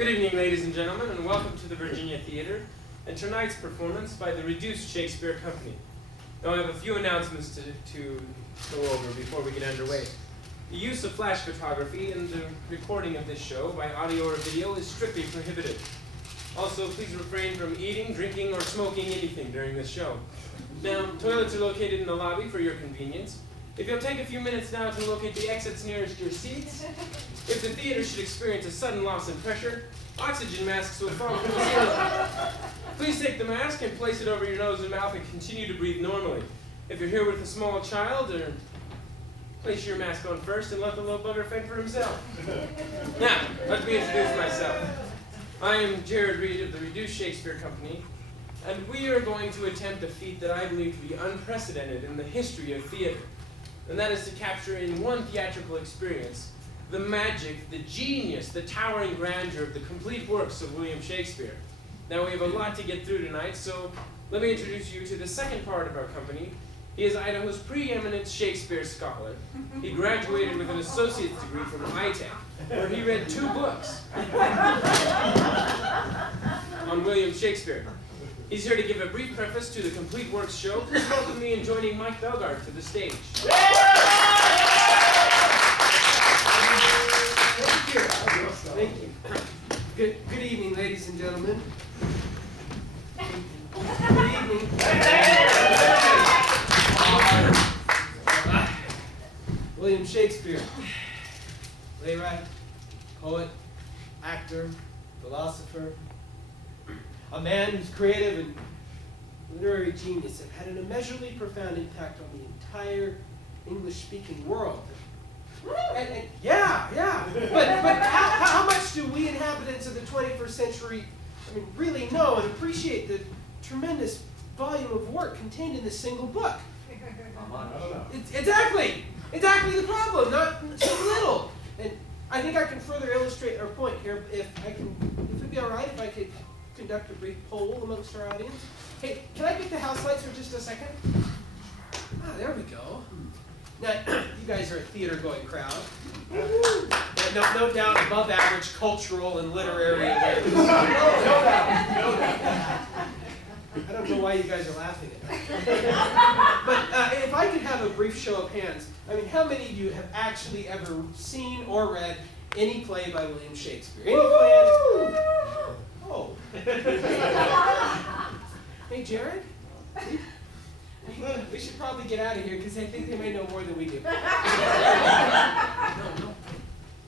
Good evening, ladies and gentlemen, and welcome to the Virginia Theater and tonight's performance by the Reduced Shakespeare Company. Now I have a few announcements to go over before we get underway. The use of flash photography in the recording of this show by audio or video is strictly prohibited. Also, please refrain from eating, drinking, or smoking anything during this show. Now, toilets are located in the lobby for your convenience. If you'll take a few minutes now to locate the exits nearest your seats. If the theater should experience a sudden loss in pressure, oxygen masks will fall from the ceiling. Please take the mask and place it over your nose and mouth and continue to breathe normally. If you're here with a small child, place your mask on first and let the little bugger fend for himself. Now, let me introduce myself. I am Jared Reed of the Reduced Shakespeare Company, and we are going to attempt a feat that I believe to be unprecedented in the history of theater. And that is to capture in one theatrical experience the magic, the genius, the towering grandeur of the complete works of William Shakespeare. Now we have a lot to get through tonight, so let me introduce you to the second part of our company. He is Idaho's preeminent Shakespeare scholar. He graduated with an associate's degree from ITech, where he read 2 books on William Shakespeare. He's here to give a brief preface to the complete works show. Please welcome me in joining Mike Belgard to the stage. Thank you. Thank you. Good evening, ladies and gentlemen. Good evening. William Shakespeare, playwright, poet, actor, philosopher, a man whose creative and literary genius have had an immeasurably profound impact on the entire English-speaking world. And yeah. But how much do we inhabitants of the 21st century, really know and appreciate the tremendous volume of work contained in this single book? Exactly the problem, not so little. And I think I can further illustrate our point here if it'd be all right if I could conduct a brief poll amongst our audience. Hey, can I get the house lights for just a second? There we go. Now, you guys are a theater-going crowd. No doubt above average cultural and literary awareness. No doubt. I don't know why you guys are laughing at that. But if I could have a brief show of hands, how many of you have actually ever seen or read any play by William Shakespeare? Any play? Oh. Hey, Jared? We should probably get out of here because I think they may know more than we do. No.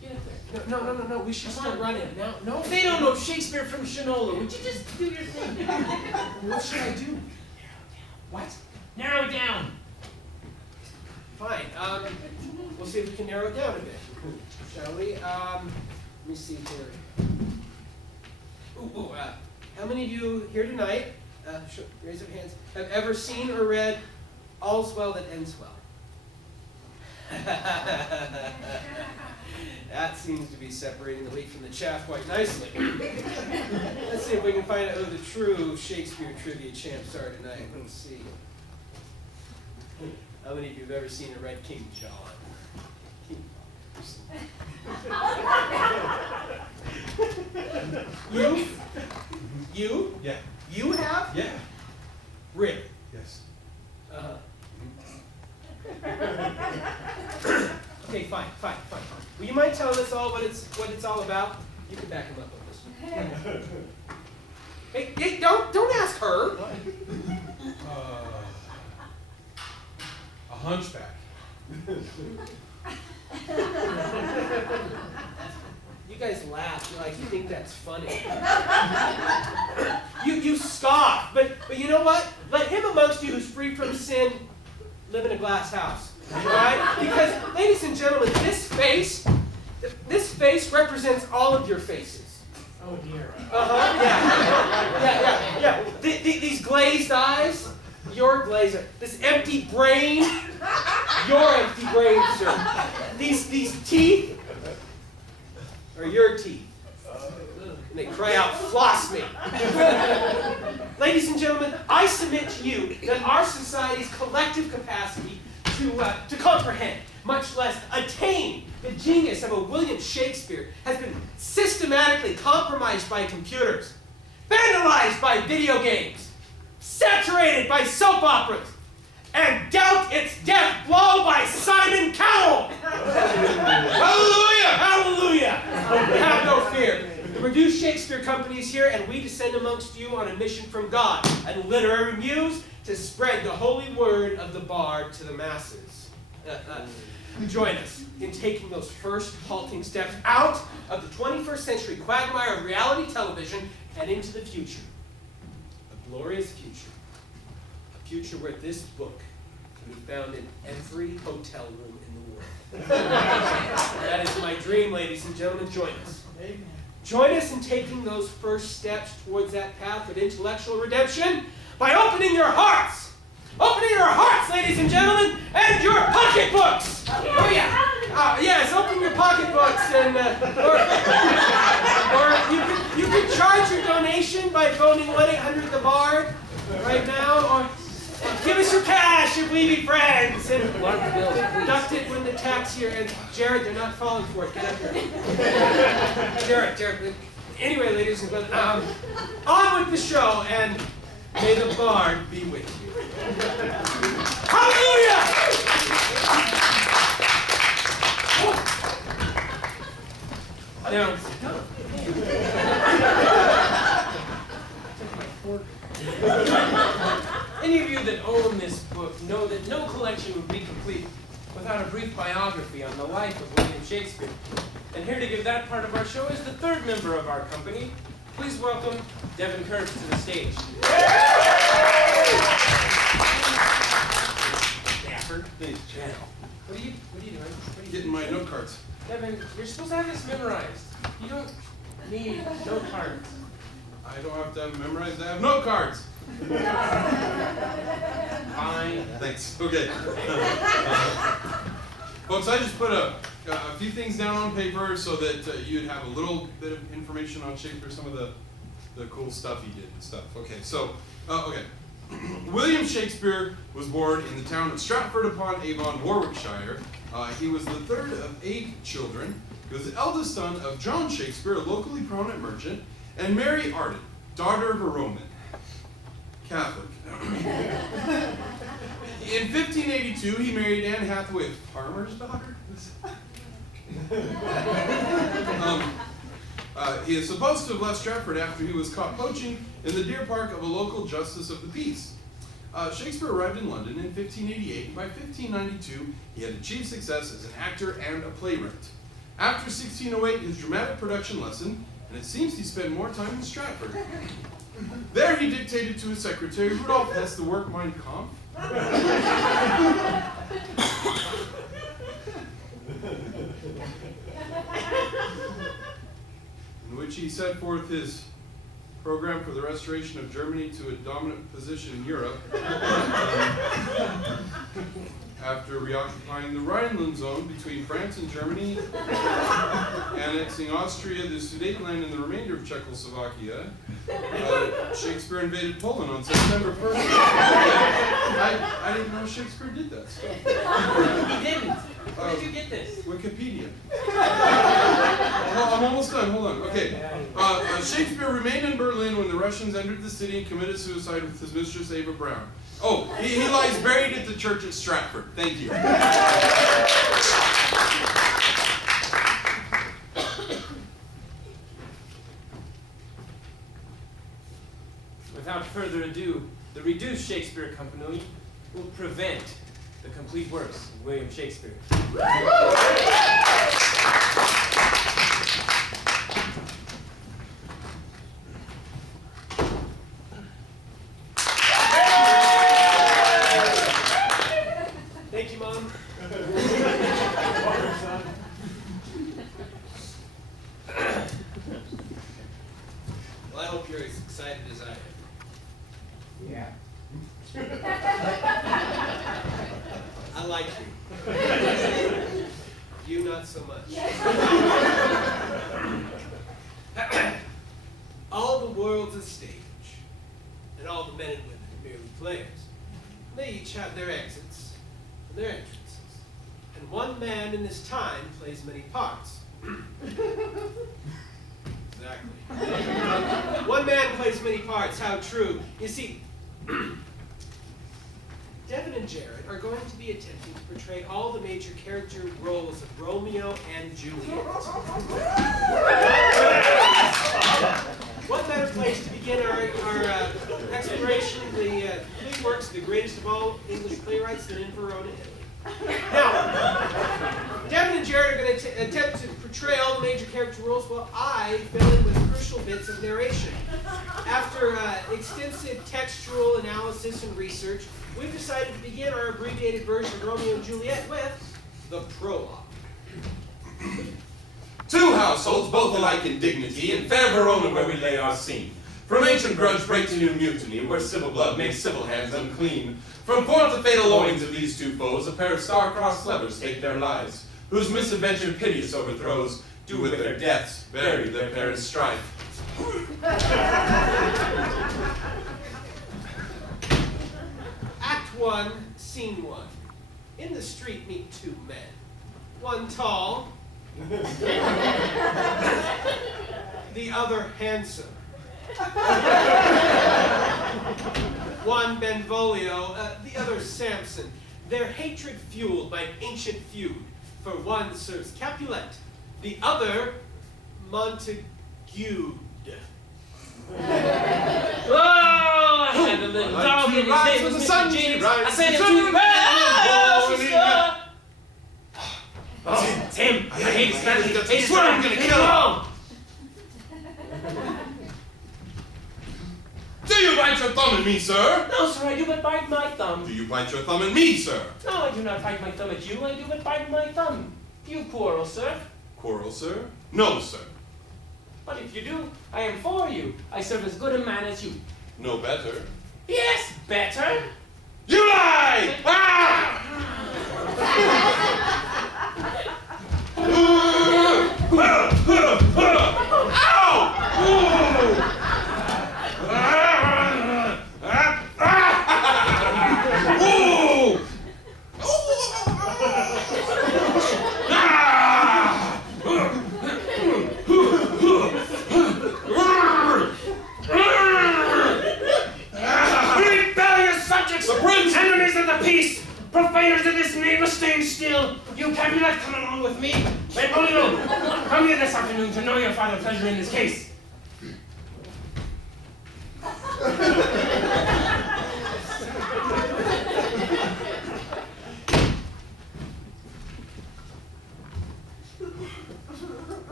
Get up there. No. We should start running. No. They don't know Shakespeare from Shinola. Would you just do your thing? What should I do? What? Narrow it down. Fine. We'll see if we can narrow it down a bit. Shall we? Let me see here. How many of you here tonight, raise your hands, have ever seen or read All's Well That Ends Well? That seems to be separating the wheat from the chaff quite nicely. Let's see if we can find out who the true Shakespeare trivia champs are tonight. Let's see. How many of you have ever seen or read King John? You? Yeah. You have? Yeah. Really? Yes. Okay, fine. Will you mind telling us all what it's all about? You can back him up on this one. Hey, don't ask her. A hunchback. You guys laugh like you think that's funny. You scoff, but you know what? Let him amongst you who's free from sin live in a glass house, right? Because, ladies and gentlemen, this face represents all of your faces. Oh dear. Yeah. These glazed eyes, your glazed eyes. This empty brain, your empty brain, sir. These teeth are your teeth. And they cry out, floss me. Ladies and gentlemen, I submit to you that our society's collective capacity to comprehend, much less attain the genius of a William Shakespeare, has been systematically compromised by computers, vandalized by video games, saturated by soap operas, and dealt its death blow by Simon Cowell. Hallelujah! Hallelujah! Have no fear. The Reduced Shakespeare Company is here, and we descend amongst you on a mission from God, a literary muse, to spread the holy word of the bard to the masses. Join us in taking those first halting steps out of the 21st century quagmire of reality television and into the future. A glorious future. A future where this book can be found in every hotel room in the world. That is my dream, ladies and gentlemen. Join us. Amen. Join us in taking those first steps towards that path of intellectual redemption by opening your hearts. Opening your hearts, ladies and gentlemen, and your pocketbooks. Oh yeah. Yes, open your pocketbooks and or you can charge your donation by phoning 1-800-THE-BARD right now, or give us your cash if we be friends, and deduct it when the tax here. And Jared, they're not falling for it. Get up here. Jared. Anyway, ladies and gentlemen, on with the show, and may the bard be with you. Hallelujah! Now, any of you that own this book know that no collection would be complete without a brief biography on the life of William Shakespeare. And here to give that part of our show is the third member of our company. Please welcome Devin Kurtz to the stage. Stafford. Thanks, Chad. What are you doing? Getting my note cards. Devin, you're supposed to have this memorized. You don't need note cards. I don't have to have them memorized. I have note cards. Fine. Thanks. Okay. Folks, I just put a few things down on paper so that you'd have a little bit of information on Shakespeare, some of the cool stuff he did and stuff. Okay, so, okay. William Shakespeare was born in the town of Stratford-upon-Avon, Warwickshire. He was the third of 8 children. He was the eldest son of John Shakespeare, a locally prominent merchant, and Mary Arden, daughter of a Roman Catholic. In 1582, he married Anne Hathaway, a farmer's daughter. He is supposed to have left Stratford after he was caught poaching in the deer park of a local justice of the peace. Shakespeare arrived in London in 1588, and by 1592, he had achieved success as an actor and a playwright. After 1608, his dramatic production lessened, and it seems he spent more time in Stratford. There he dictated to his secretary, Rudolph Hess, the work Mein Kampf. In which he set forth his program for the restoration of Germany to a dominant position in Europe. After reoccupying the Rhineland zone between France and Germany, annexing Austria, the Sudetenland, and the remainder of Czechoslovakia, Shakespeare invaded Poland on September 1st. I didn't know Shakespeare did that stuff. He didn't. Where did you get this? Wikipedia. I'm almost done. Hold on. Okay. Shakespeare remained in Berlin when the Russians entered the city and committed suicide with his mistress Ava Brown. Oh, he lies buried at the church at Stratford. Thank you. Without further ado, the Reduced Shakespeare Company will present the complete works of William Shakespeare. Thank you, Mom. Well, I hope you're as excited as I am. Yeah. I like you. You not so much. All the world's a stage, and all the men and women are merely players. They each have their exits and their entrances. And one man in his time plays many parts. Exactly. One man plays many parts, how true. You see, Devin and Jared are going to be attempting to portray all the major character roles of Romeo and Juliet. What better place to begin our exploration of the complete works of the greatest of all English playwrights than in Verona, Italy. Now, Devin and Jared are going to attempt to portray all the major character roles while I fill in with crucial bits of narration. After extensive textual analysis and research, we've decided to begin our abbreviated version of Romeo and Juliet with the prologue. Two households, both alike in dignity, in fair Verona where we lay our scene. From ancient grudge break to new mutiny, where civil blood makes civil hands unclean. From forth the fatal loins of these two foes, a pair of star-crossed lovers take their lives, whose misadventure piteous overthrows do with their deaths bury their parents' strife. Act 1, Scene 1. In the street meet two men. One tall, the other handsome. One Benvolio, the other Samson. Their hatred fueled by ancient feud. For one serves Capulet, the other Montague. Oh, I had a little dog and his name was Mr. James. I sent him to the Oh, it's him. I hate his family. I swear I'm gonna kill him. Do you bite your thumb at me, sir? No, sir, I do but bite my thumb. Do you bite your thumb at me, sir? No, I do not bite my thumb at you. I do but bite my thumb. You quarrel, sir. Quarrel, sir? No, sir. But if you do, I am for you. I serve as good a man as you. No better. Yes, better. You lie! Ah! Profaners of this neighbor, stand still. You Capulet, come along with me. Benvolio, come here this afternoon to know your father pleasure in this case.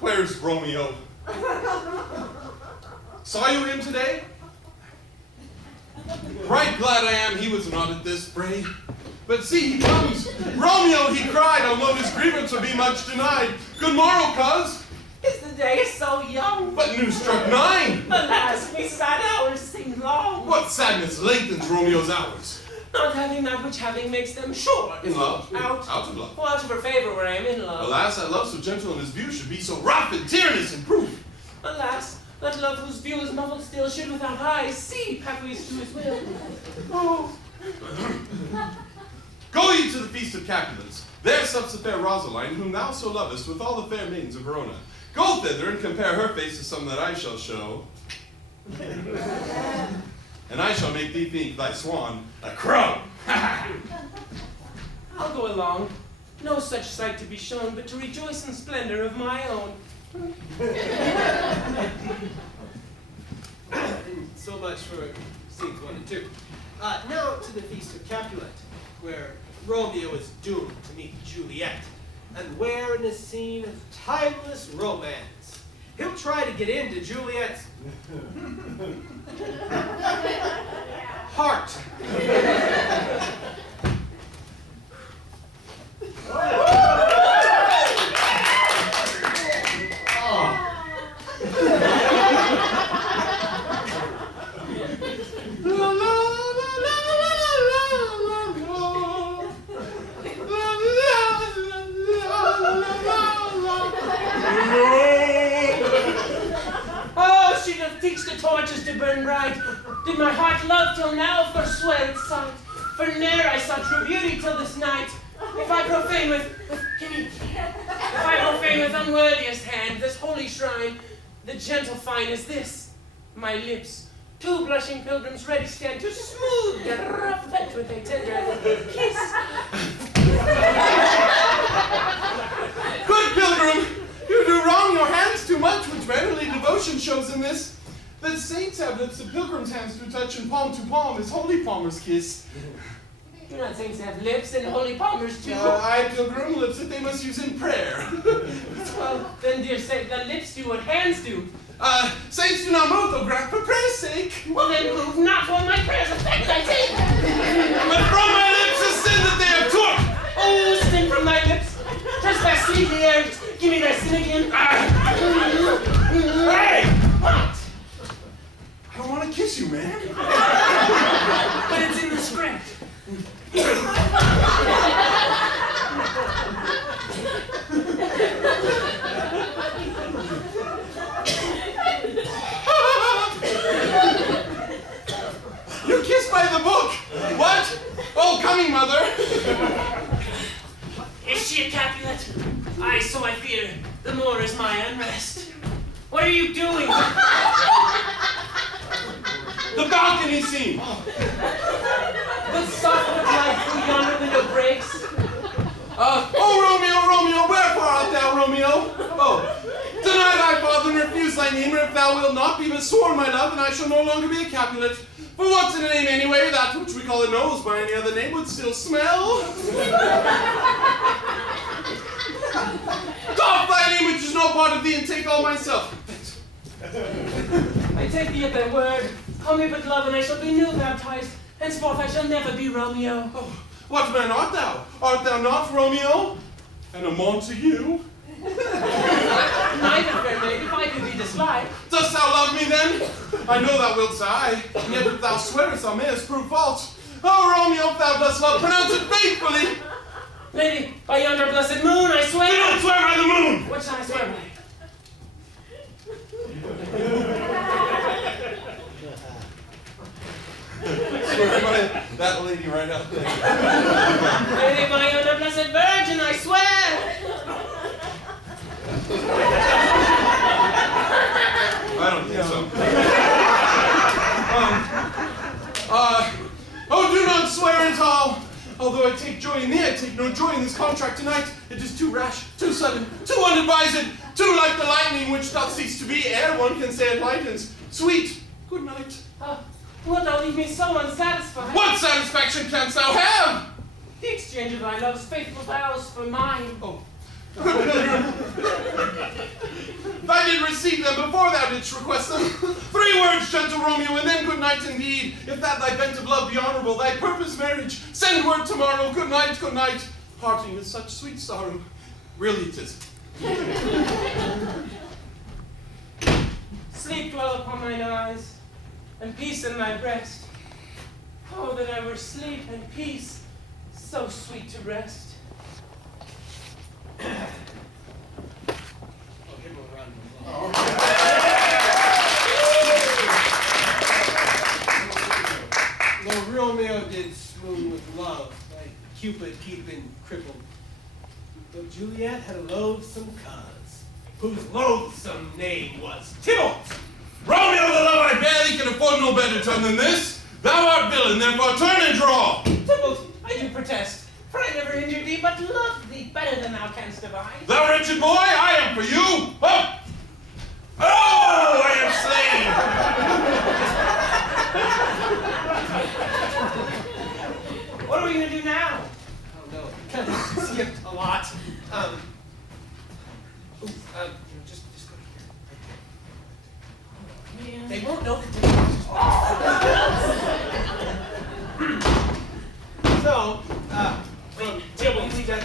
Where's Romeo? Saw you him today? Right glad I am he was not at this fray. But see, he comes. Romeo, he cried, although his grievance would be much denied. Good morrow, cuz. Is the day so young? But news struck 9. Alas, we sad hours seem long. What sadness lengthens Romeo's hours? Not having that which having makes them short. In love? Out. Out of love. Well, out of her favor where I am in love. Alas, that love so gentle in his view should be so rough and tyrannous in proof. Alas, that love whose view is muffled still should without eyes see pathways to his will. Oh. Go ye to the feast of Capulets. There sups the fair Rosaline, whom thou so lovest with all the fair maidens of Verona. Go thither and compare her face to some that I shall show. And I shall make thee think thy swan a crow. I'll go along. No such sight to be shown, but to rejoice in splendor of my own. So much for scenes 1 and 2. Now to the Feast of Capulet, where Romeo is doomed to meet Juliet, and where in a scene of timeless romance, he'll try to get into Juliet's heart. Oh, she doth teach the torches to burn bright. Did my heart love till now forswear its sight? For ne'er I saw true beauty till this night. If I profane with unworthiest hand this holy shrine, the gentle fine is this, my lips. Two blushing pilgrims ready stand to smooth the rough bed with a tender kiss. Good pilgrim, you do wrong your hands too much, which verily devotion shows in this. That saints have lips and pilgrims' hands to touch, and palm to palm is holy palmer's kiss. Do not saints have lips and holy palmers too? I pilgrim lips that they must use in prayer. Well, then, dear saint, the lips do what hands do. Saints do not move, though grant for prayer's sake. Well, then move not while my prayers affect thy take. But from my lips is sin that they have took. Oh, sin from thy lips. Trespass sweetly air. Give me thy sin again. Hey! What? I don't want to kiss you, man. But it's in the script. You kissed by the book. What? Oh, coming, mother. Is she a Capulet? Aye, so I fear. The more is my unrest. What are you doing? The balcony scene. The soft light through yonder window breaks. Oh, Romeo, wherefore art thou, Romeo? Oh, deny thy father and refuse thy name, or if thou wilt not be but sworn, my love, and I shall no longer be a Capulet. For what's in a name anyway? That which we call a nose by any other name would still smell. Cough thy name, which is no part of thee, and take all myself. I take thee at thy word. Call me but love, and I shall be new baptized. Henceforth I shall never be Romeo. Oh, what man art thou? Art thou not Romeo? And a Montague? Neither, fair maid, if I do thee dislike. Dost thou love me then? I know thou wilt sigh, and yet if thou swearest thou mayest prove false. Oh, Romeo, if thou dost love, pronounce it faithfully. Lady, by yonder blessed moon, I swear. Do not swear by the moon! What shall I swear by? Swear by that lady right out there. Lady, by yonder blessed virgin, I swear. I don't think so. Oh, do not swear at all. Although I take joy in thee, I take no joy in this contract tonight. It is too rash, too sudden, too unadvised, too like the lightning which doth cease to be ere one can say it lightens. Sweet, good night. Wilt thou leave me so unsatisfied? What satisfaction canst thou have? The exchange of thy love's faithful vows for mine. Oh, good pilgrim. I did receive them before thou didst request them. 3 words, gentle Romeo, and then good night indeed. If that thy bent of love be honorable, thy purpose marriage, send word tomorrow. Good night, good night. Parting with such sweet sorrow. Really it is. Sleep dwell upon mine eyes, and peace in my breast. Oh, that I were sleep and peace, so sweet to rest. I'll give him a round of applause. Lord Romeo did swoon with love, like Cupid keeping crippled. Though Juliet had a loathsome cause, whose loathsome name was Tybalt. Romeo, the love I bear thee can afford no better tongue than this. Thou art villain, therefore turn and draw. Tybalt, I do protest, for I never injured thee, but loved thee better than thou canst devise. Thou wretched boy, I am for you. Up! Oh, I am slain. What are we gonna do now? I don't know, kind of skipped a lot. Just go here. Man. They won't know that they're So, Wait, Tybalt, we got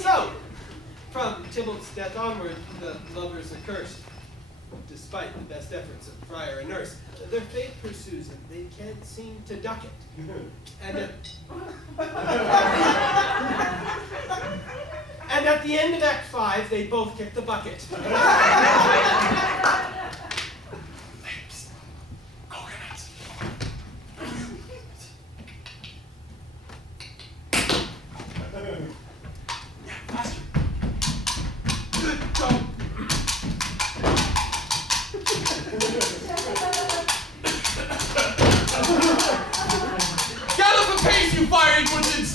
So, from Tybalt's death onward, the lovers are cursed. Despite the best efforts of friar and nurse, their fate pursues them. They can't seem to duck it. And at the end of Act 5, they both kick the bucket.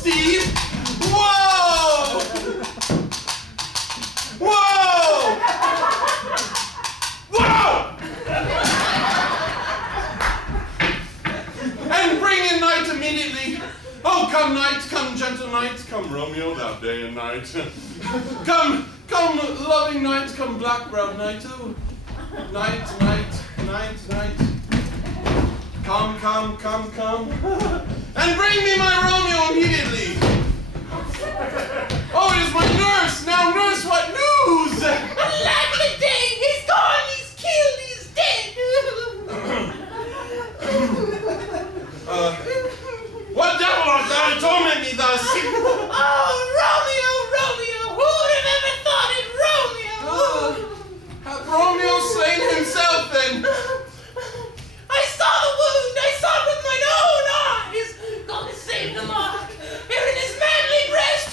Steve. Whoa! Whoa! Whoa! And bring in night immediately. Oh, come night, come gentle night, come Romeo, thou day and night. Come loving night, come black-browed night, oh. Night, night, night, night. Come. And bring me my Romeo immediately. Oh, it is my nurse. Now, nurse, what news? A lively day. He's gone. He's killed. He's dead. What devil art thou to torment me thus? Oh, Romeo, Romeo. Who would have ever thought it, Romeo? Hath Romeo slain himself then? I saw the wound. I saw it with mine own eyes. God save the mark. Here in his manly breast.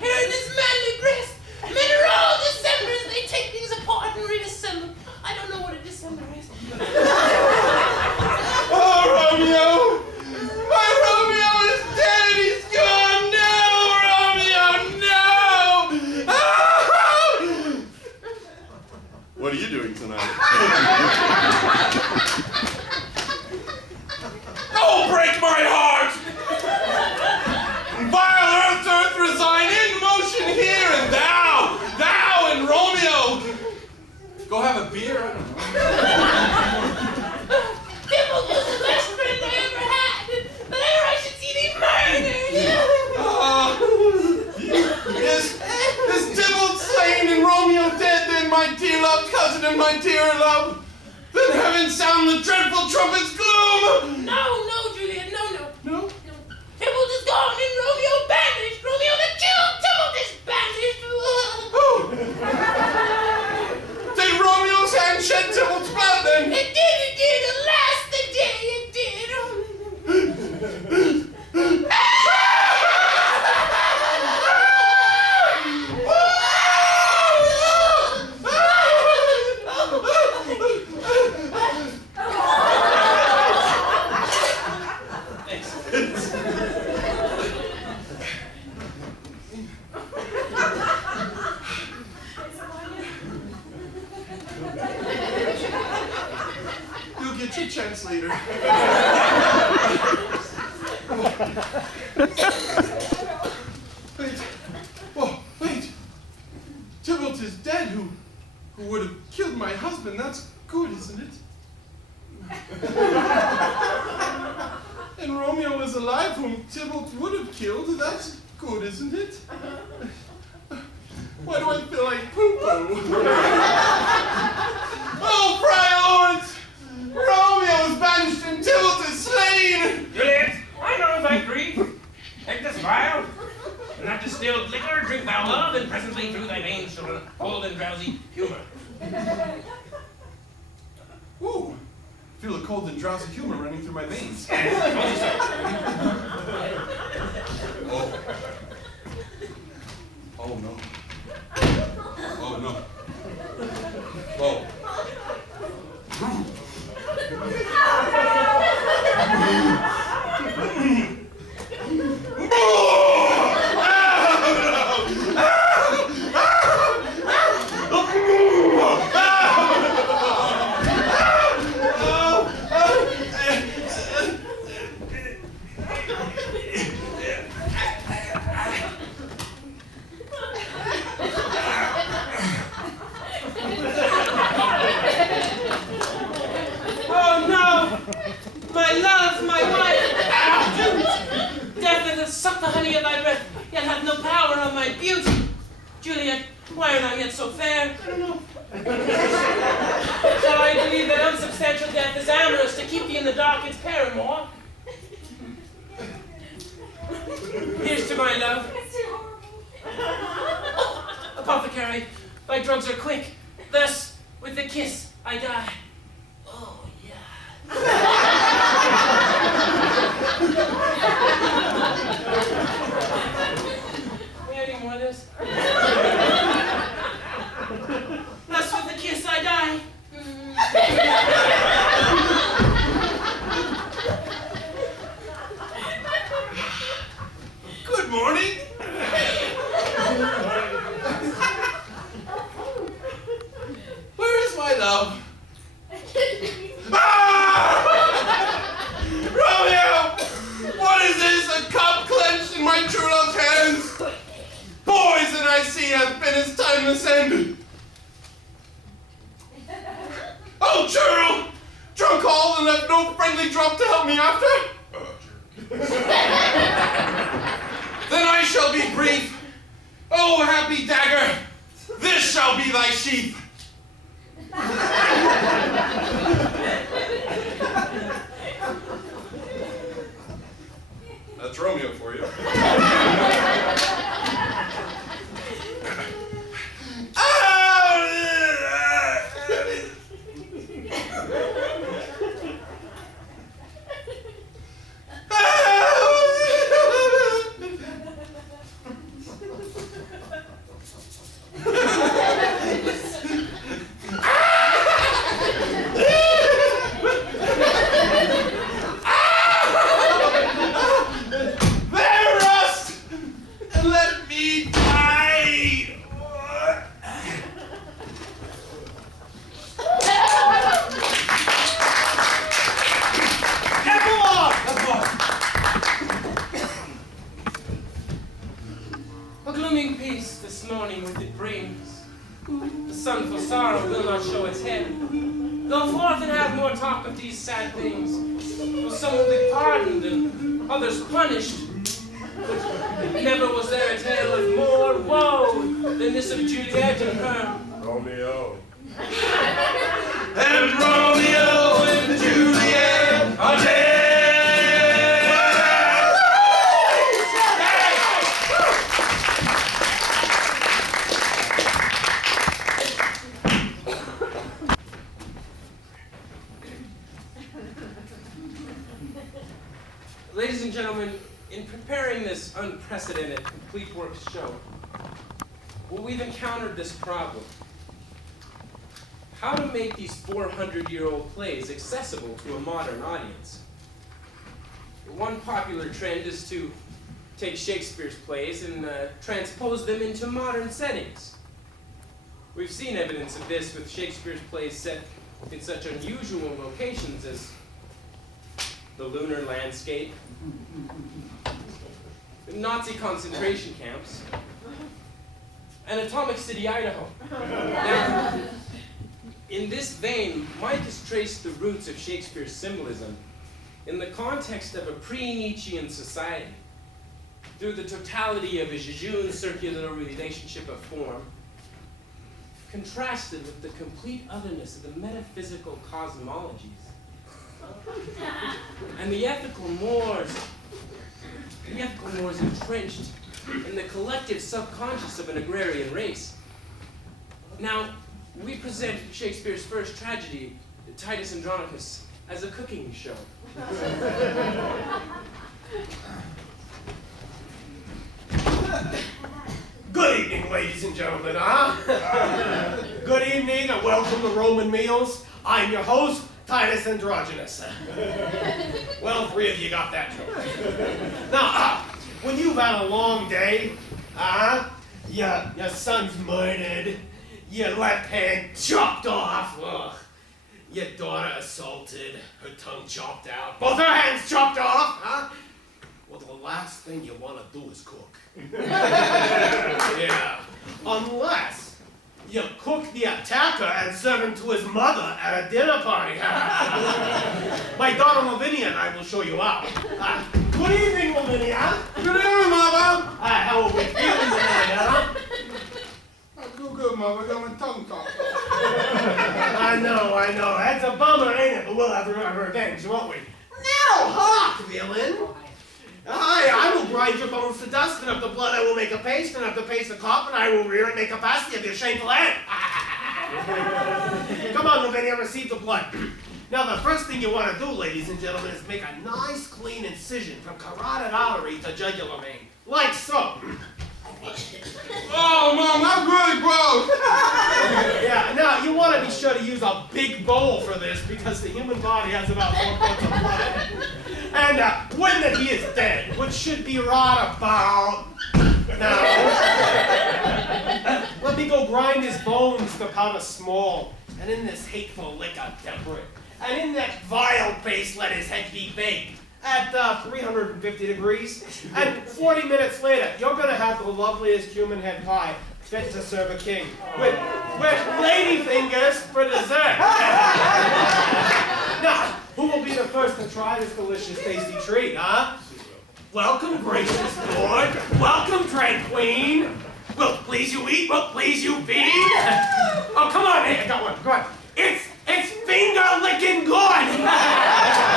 Here in his manly breast. Men are all Decembers. They take things apart and reassemble. I don't know what a December is. Oh, Romeo! My Romeo is dead! He's gone! No, Romeo, no! Ah! What are you doing tonight? Oh, break my heart! Vile earth, resign in motion here, and thou and Romeo, go have a beer. I don't know. Dibble was the best friend I ever had. But ever I should see thee murdered. Is Tybalt slain and Romeo dead, then my dear loved cousin and my dear love? Then heaven sound the dreadful trumpet's gloom! No, Juliet, no. No? Tybalt is gone and Romeo banished. Romeo the killed Tybalt is banished. Did Romeo's hand shed Tybalt's blood then? It did. Alas, the day it did. You'll get your chance later. Wait. Tybalt is dead, who would have killed my husband. That's good, isn't it? And Romeo is alive, whom Tybalt would have killed. That's good, isn't it? Why do I feel like poo-poo? Oh, Friar Lawrence! Romeo is banished and Tybalt is slain! Juliet, I know thy grief. Take this vial, and that distilled liquor drink thou love, and presently through thy veins shall run a cold and drowsy humor. Ooh, feel a cold and drowsy humor running through my veins. Oh. Oh no. Oh no. Oh. My love, my wife, death that has sucked the honey of thy breath, yet hath no power on my beauty. Juliet, why art thou yet so fair? I don't know. Shall I believe that unsubstantial death is amorous to keep thee in the dark its paramour? Here's to my love. Apothecary, thy drugs are quick. Thus, with the kiss, I die. Oh, yeah. We have any more of this? Thus with the kiss I die. love. Ah! Romeo! What is this? A cup clenched in my true love's hands? Poison I see hath been its timeless end. Oh, churl! Drunk all and left no friendly drop to help me after? Then I shall be brief. Oh, happy dagger, this shall be thy sheath. That's Romeo for you. A glooming peace this morning with it brings. The sun for sorrow will not show its head. Go forth and have more talk of these sad things. For some will be pardoned and others punished. But never was there a tale of more woe than this of Juliet and her Romeo. And Romeo and Juliet are dead. Ladies and gentlemen, in preparing this unprecedented complete works show, well, we've encountered this problem. How to make these 400-year-old plays accessible to a modern audience. One popular trend is to take Shakespeare's plays and transpose them into modern settings. We've seen evidence of this with Shakespeare's plays set in such unusual locations as the lunar landscape, Nazi concentration camps, and Atomic City, Idaho. Now, in this vein, Mike has traced the roots of Shakespeare's symbolism in the context of a pre-Nietzschean society through the totality of a jejune circular relationship of form, contrasted with the complete otherness of the metaphysical cosmologies and the ethical mores entrenched in the collective subconscious of an agrarian race. Now, we present Shakespeare's first tragedy, Titus Andronicus, as a cooking show. Good evening, ladies and gentlemen, Good evening and welcome to Roman Meals. I'm your host, Titus Andronicus. Well, 3 of you got that joke. Now, when you've had a long day, your son's murdered, your left hand chopped off, your daughter assaulted, her tongue chopped out, both her hands chopped off, well, the last thing you want to do is cook. Yeah, unless you cook the attacker and serve him to his mother at a dinner party. My daughter Lavinia and I will show you out. Good evening, Lavinia. Good evening, Mama. How are we feeling tonight, I feel good, Mama. I got my tongue chopped off. I know. That's a bummer, ain't it? But we'll have revenge, won't we? Now, hark, villain. I will grind your bones to dust, and of the blood I will make a paste, and of the paste a coffin I will rear and make a pasty of your shameful head. Come on, Lavinia, receive the blood. Now, the first thing you want to do, ladies and gentlemen, is make a nice, clean incision from carotid artery to jugular vein, like so. Oh, Mom, that's really gross. Yeah, now, you want to be sure to use a big bowl for this, because the human body has about 4 quarts of blood. And when that he is dead, which should be right about now, let me go grind his bones to powder small. and in this hateful liquor temperate, and in that vile base let his head be baked at 350 degrees, and 40 minutes later, you're gonna have the loveliest human head pie fit to serve a king, with lady fingers for dessert. Now, who will be the first to try this delicious, tasty treat, huh? Welcome, gracious lord. Welcome, drag queen. Will it please you eat? Will it please you feed? Oh, come on, hey, I got one. Come on. It's finger licking good.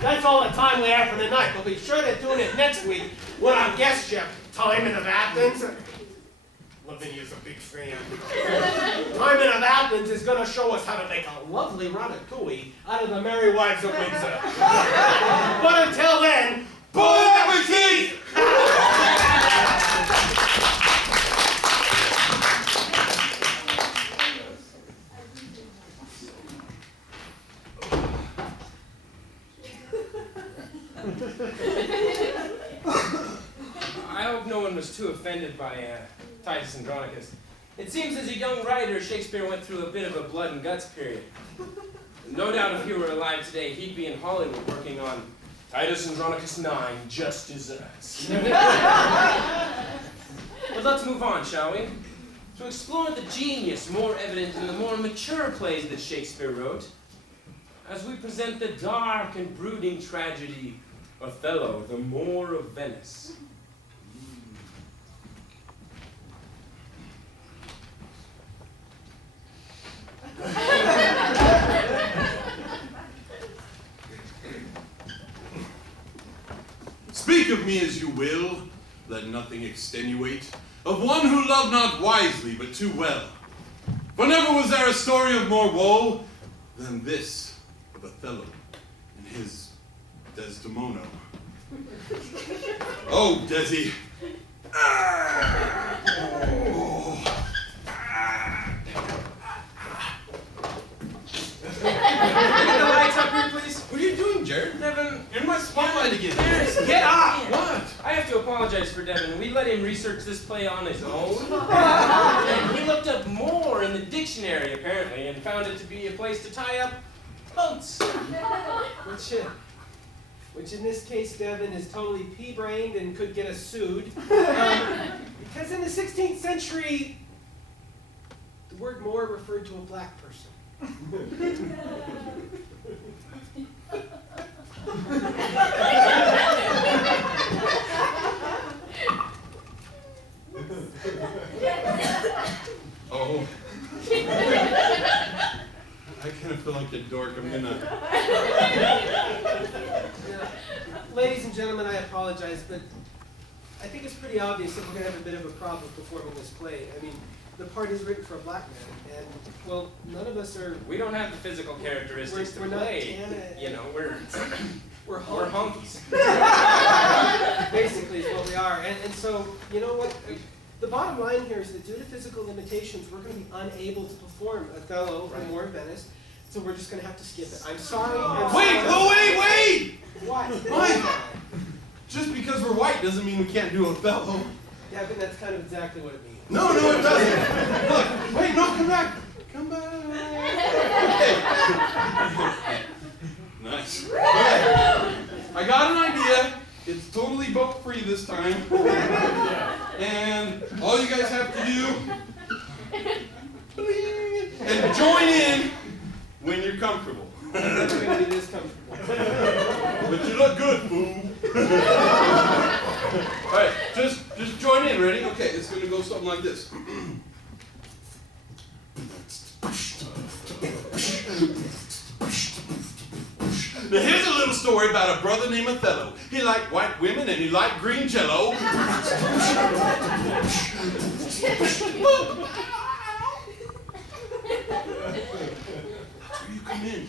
That's all the time we have for the night. We'll be sure to tune in next week when our guest chef, Timon of Athens. Lavinia's a big fan. Timon of Athens is going to show us how to make a lovely ratatouille out of the Merry Wives of Windsor. But until then, bon appetit! I hope no one was too offended by Titus Andronicus. It seems as a young writer, Shakespeare went through a bit of a blood and guts period. No doubt if he were alive today, he'd be in Hollywood working on Titus Andronicus 9, Just As Us. But let's move on, shall we? To explore the genius more evident in the more mature plays that Shakespeare wrote, as we present the dark and brooding tragedy, Othello, the Moor of Venice. Speak of me as you will, let nothing extenuate, of one who loved not wisely, but too well. For never was there a story of more woe than this of Othello and his Desdemona. Oh, Desi. Get the lights up here, please. What are you doing, Jared? Devin, You're in my spotlight again. get up! What? I have to apologize for Devin. We let him research this play on his own. And he looked up more in the dictionary, apparently, and found it to be a place to tie up boats. Which in this case, Devin is totally pea-brained and could get us sued. Because in the 16th century, the word Moor referred to a black person. Oh. I kind of feel like a dork. I'm gonna. Ladies and gentlemen, I apologize, but I think it's pretty obvious that we're going to have a bit of a problem performing this play. I mean, the part is written for a black man, and, well, none of us are... We don't have the physical characteristics to We're not play. Tana- You know, we're We're honkies. Basically is what we are. And so, you know what? The bottom line here is that due to physical limitations, we're going to be unable to perform Othello from Moor of Venice, so we're just going to have to skip it. I'm sorry. Wait! What? Why? Just because we're white doesn't mean we can't do Othello. Yeah, but that's kind of exactly what it means. No, it doesn't. Look, wait, no, come back. Come back. Okay. Nice. Okay. I got an idea. It's totally boat free this time. And all you guys have to do and join in when you're comfortable. I'm never going to be this comfortable. But you look good, fool. All right, just join in. Ready? Okay, it's gonna go something like this. Now here's a little story about a brother named Othello. He liked white women and he liked green jello. That's where you come in.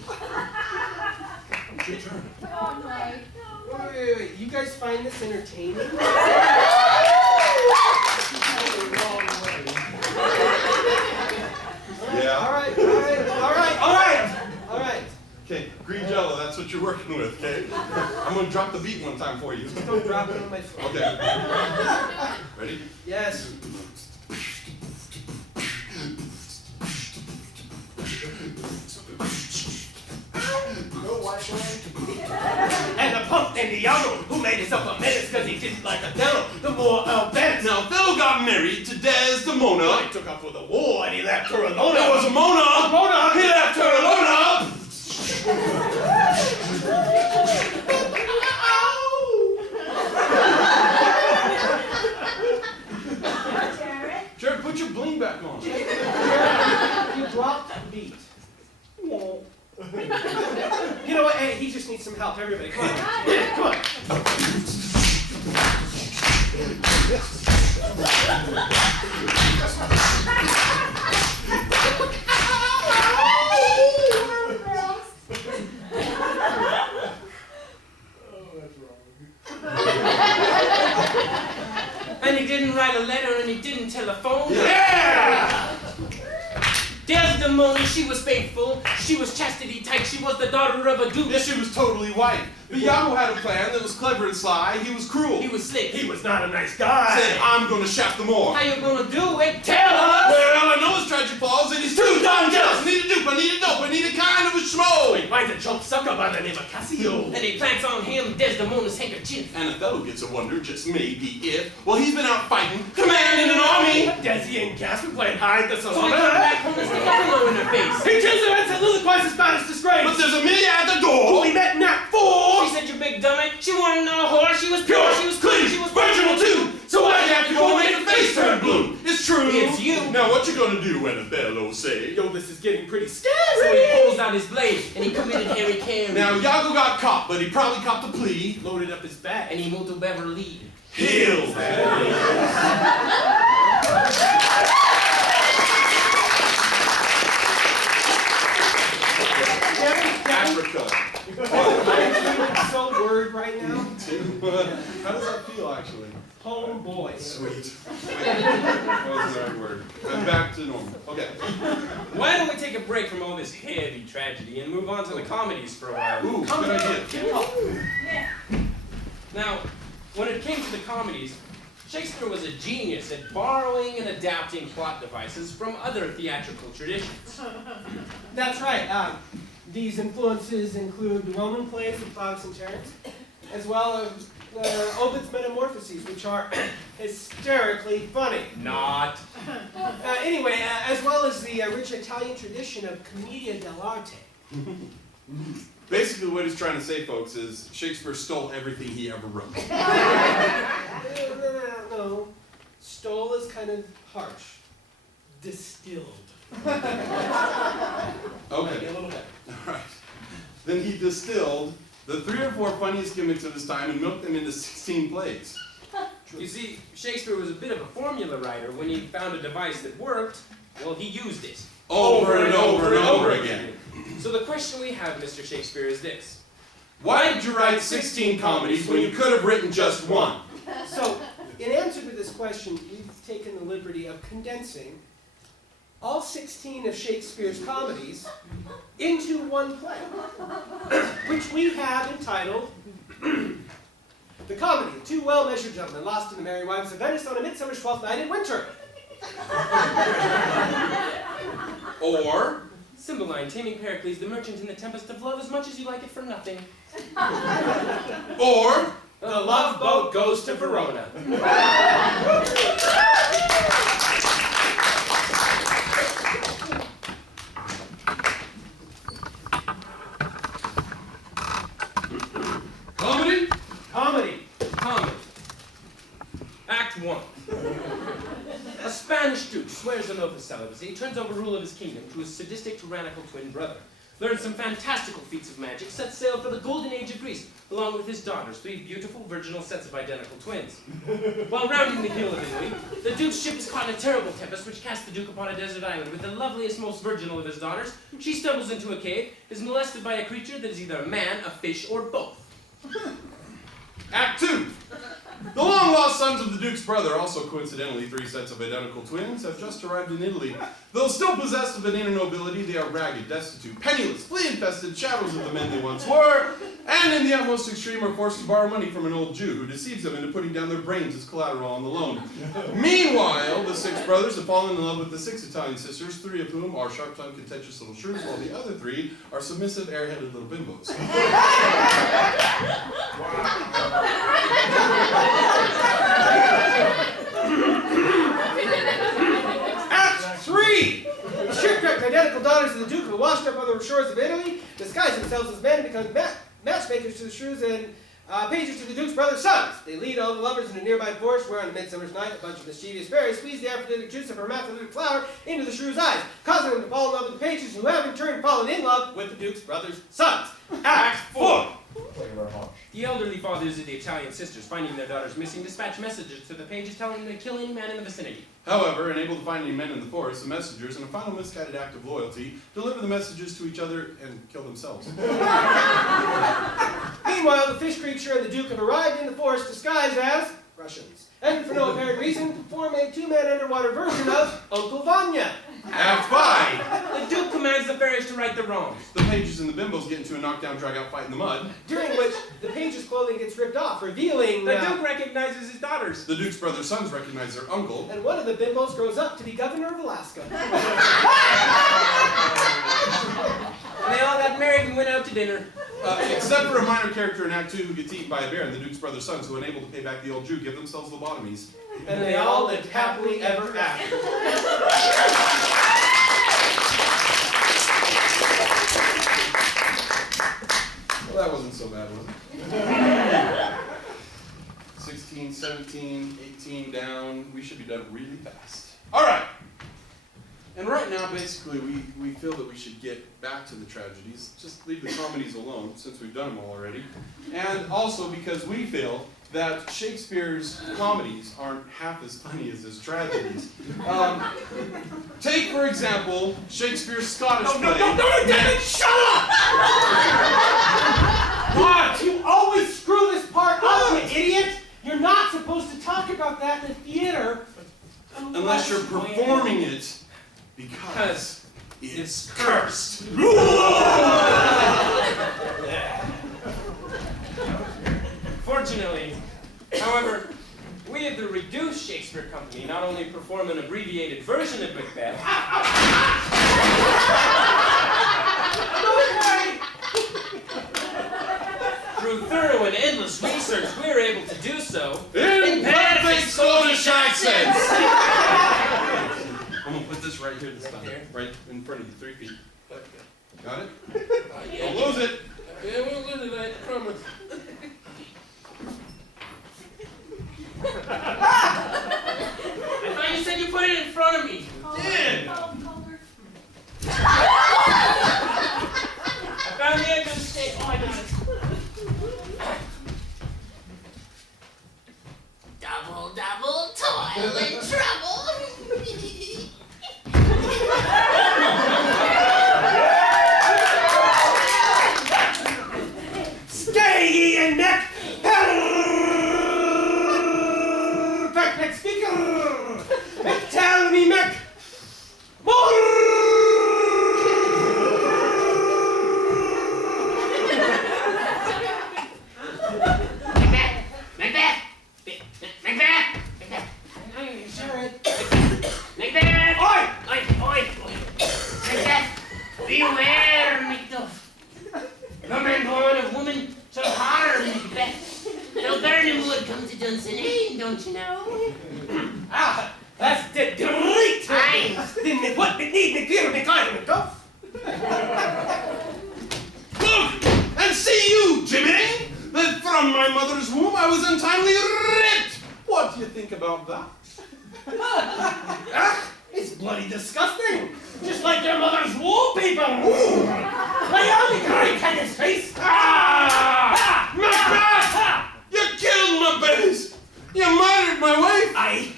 It's your turn. Oh, my. Wait. You guys find this entertaining? Yeah. All right. Okay, green jello, that's what you're you're working with, okay? I'm gonna drop the beat one time for you. Just don't drop it on my phone. Okay. Ready? Yes. And the punk named Iago, who made himself a menace because he didn't like Othello, the more Albert. Now, Othello got married to Desdemona. He took off for the war and he left her alone. There was a Mona. Mona. He left her alone. Jared, put your bling back on. You dropped the beat. You know what? Hey, he just needs some help. Everybody, come on. Come on. And he didn't write a letter and he didn't telephone. Yeah! Desdemona, she was faithful, she was chastity tight, she was the daughter of a duke. Yes, she was totally white. But Iago had a plan that was clever and sly. He was cruel. He was slick. He was not a nice guy. Said, I'm gonna shaft them all. How you gonna do it? Tell us! Well, I know his tragic flaws, and he's too darn jealous. I need a dupe, I need a dope, I need a kind of a schmo. He finds a chump sucker by the name of Cassio. And he plants on him Desdemona's handkerchief. And Othello gets a wonder, just maybe if. Well, he's been out fighting, commanding an army. Desi and Cass were playing hide the So he comes back home and stick a pillow in her face. He turns around and soliloquizes about his disgrace. But there's Amelia at the Who door. we met in Act 4. She said, you big dummy, she wasn't no whore, she was pure, she was clean, she was virginal too. So why'd you have to go and make the face turn blue? It's true. It's you. Now what you gonna do when Othello say? Yo, this is getting pretty scary. So he pulls out his blade and he committed Harry Carey. Now Iago got caught, but he probably copped a plea. Loaded up his bag. And he moved to Beverly. Hills. Africa. I'm so worried right now. How does that feel, actually? Homeboy. Sweet. That was the right word. I'm back to normal. Okay. Why don't we take a break from all this heavy tragedy and move on to the comedies for a while? Ooh, good idea. Now, when it came to the comedies, Shakespeare was a genius at borrowing and adapting plot devices from other theatrical traditions. That's right. These influences include the Roman plays of Plots and Terence, as well as Ovid's Metamorphoses, which are hysterically funny. Not. Anyway, as well as the rich Italian tradition of Commedia dell'arte. Basically, what he's trying to say, folks, is Shakespeare stole everything he ever wrote. No. Stole is kind of harsh. Distilled. Okay. A little bit. All right. Then he distilled the 3 or 4 funniest gimmicks of his time and milked them into 16 plays. You see, Shakespeare was a bit of a formula writer. When he found a device that worked, well, he used it. Over and over and over again. So the question we have, Mr. Shakespeare, is this. Why did you write 16 comedies when you could have written just one? So, in answer to this question, we've taken the liberty of condensing all 16 of Shakespeare's comedies into one play, which we have entitled The Comedy of Two Well-Measured Gentlemen Lost in the Merry Wives of Venice on a Midsummer's 12th Night in Winter. Or, Cymbeline, taming Pericles, the merchant in the tempest of love, as much as you like it for nothing. or, The love boat goes to Verona. comedy? Comedy. Comedy. Act 1. A Spanish duke swears an oath of celibacy, turns over rule of his kingdom to his sadistic, tyrannical twin brother, learns some fantastical feats of magic, sets sail for the golden age of Greece, along with his daughters, 3 beautiful, virginal sets of identical twins. While rounding the hill of Italy, the duke's ship is caught in a terrible tempest, which casts the duke upon a desert island with the loveliest, most virginal of his daughters. She stumbles into a cave, is molested by a creature that is either a man, a fish, or both. Act 2. The long-lost sons of the Duke's brother, also coincidentally 3 sets of identical twins, have just arrived in Italy. Though still possessed of an inner nobility, they are ragged, destitute, penniless, flea-infested, shadows of the men they once were, and in the utmost extreme are forced to borrow money from an old Jew who deceives them into putting down their brains as collateral on the loan. Meanwhile, the 6 brothers have fallen in love with the 6 Italian sisters, 3 of whom are sharp-tongued, contentious little shrews, while the other 3 are submissive, air-headed little bimbos. Act 3! The shipwrecked identical daughters of the Duke who washed up on the shores of Italy disguise themselves as men and become matchmakers to the shrews and pages to the Duke's brother's sons. They lead all the lovers in a nearby forest where on a midsummer's night a bunch of mischievous fairies squeeze the aphrodisiac juice of hermaphroditic flower into the shrews' eyes, causing them to fall in love with the pages who have in turn fallen in love with the Duke's brother's sons. Act 4! Thank you very much. The elderly fathers of the Italian sisters, finding their daughters missing, dispatch messages to the pages telling them to kill any man in the vicinity. However, unable to find any men in the forest, the messengers, in a final misguided act of loyalty, deliver the messages to each other and kill themselves. Meanwhile, the fish creature and the Duke have arrived in the forest disguised as Russians, and for no apparent reason, form a 2-man underwater version of Uncle Vanya. Act 5! The Duke commands the fairies to right the wrongs. The pages and the bimbos get into a knockdown, drag-out fight in the mud. During which the page's clothing gets ripped off, revealing The Duke recognizes his daughters. The Duke's brother's sons recognize their uncle. and one of the bimbos grows up to be governor of Alaska. And they all got married and went out to dinner. Except for a minor character in Act 2 who gets eaten by a bear, and the Duke's brother's sons, who, unable to pay back the old Jew, give themselves lobotomies. And they all lived happily ever after. Well, that wasn't so bad, was it? 16, 17, 18 down. We should be done really fast. All right. And right now, basically, we feel that we should get back to the tragedies. Just leave the comedies alone, since we've done them all already. And also because we feel that Shakespeare's comedies aren't half as funny as his tragedies. Take, for example, Shakespeare's Scottish play. No, David, shut up! What? You always screw this part up, you idiot! You're not supposed to talk about that in the theater. Unless you're performing it because it's cursed. Fortunately, however, we of the reduced Shakespeare Company not only perform an abbreviated version of Macbeth, through thorough and endless research, we're able to do so In perfect Scottish accents! I'm gonna put this right here this time. here? Right in front of you, 3 feet. Got it? Yeah, Don't lose it! yeah, we'll lose it, I promise. I thought you said you put it in front of me. Did! I found the edge of the stage. Oh, I got it. Double, double, toil and trouble. Stay ye and neck! Perfect speaker! Tell me, Mick! Macbeth! Macbeth! Oi! Oi! Macbeth! Beware, Macduff! No man born of woman shall harm Macbeth. Though burning wood come to Dunsinane, don't you know? Ah, that's the great Aye. Didn't what they need to clear the climate, though. Look! And see you, Jimmy! That from my mother's womb I was untimely ripped! What do you think about that? Ah, it's bloody disgusting. Just like their mother's wallpaper. Lay on the great head his face. Ah! Macbeth! You killed my babies! You murdered my wife! Aye.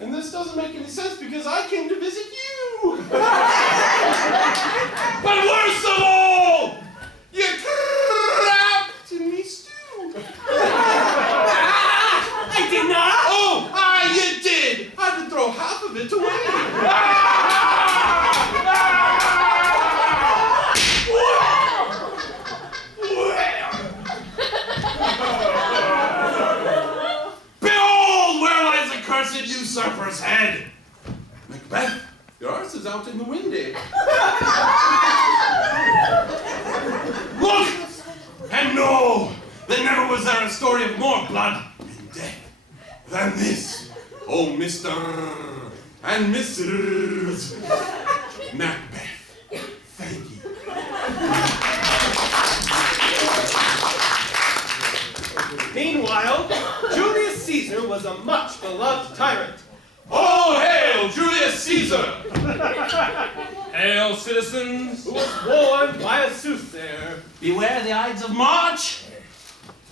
And this doesn't make any sense because I came to visit you! But worst of all, you trapped in me stew! throw half of it away. Behold, where lies the cursed usurper's head? Macbeth, yours is out in the windy. Look, and know that never was there a story of more blood and death than this, oh Mr. and Mrs. Macbeth. Thank you. Meanwhile, Julius Caesar was a much beloved tyrant. All hail Julius Caesar! Hail, citizens! Who was warned by a soothsayer. Beware the Ides of March!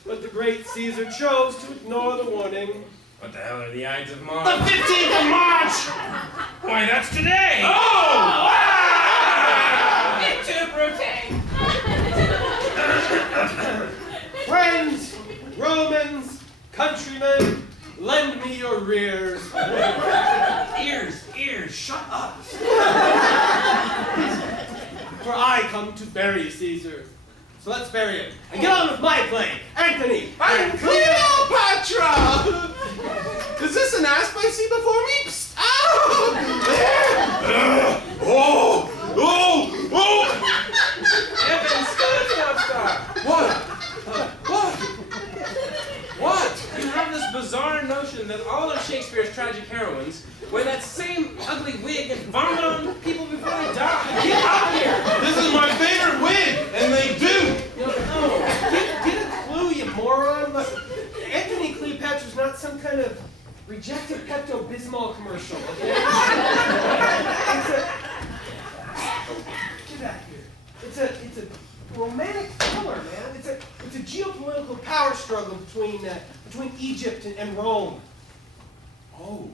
But the great Caesar chose to ignore the warning. What the hell are the Ides of The March? 15th of March! Why, that's today! Oh! Friends, Romans, countrymen, lend me your rears. Ears, shut up. For I come to bury Caesar. So let's bury him. And get on with my play. Anthony, I'm Cleopatra! Is this an asp I see before me? Psst. Oh! Evan, stop! What? You have this bizarre notion that all of Shakespeare's tragic heroines wear that same ugly wig and vomit on people before they die. Get out of here! This is my favorite wig, and they do! No. Get a clue, you moron. Look, Anthony Cleopatra's not some kind of rejected Pepto-Bismol commercial, okay? Get back here. It's a romantic thriller, man. It's a geopolitical power struggle between Egypt and Rome. Oh.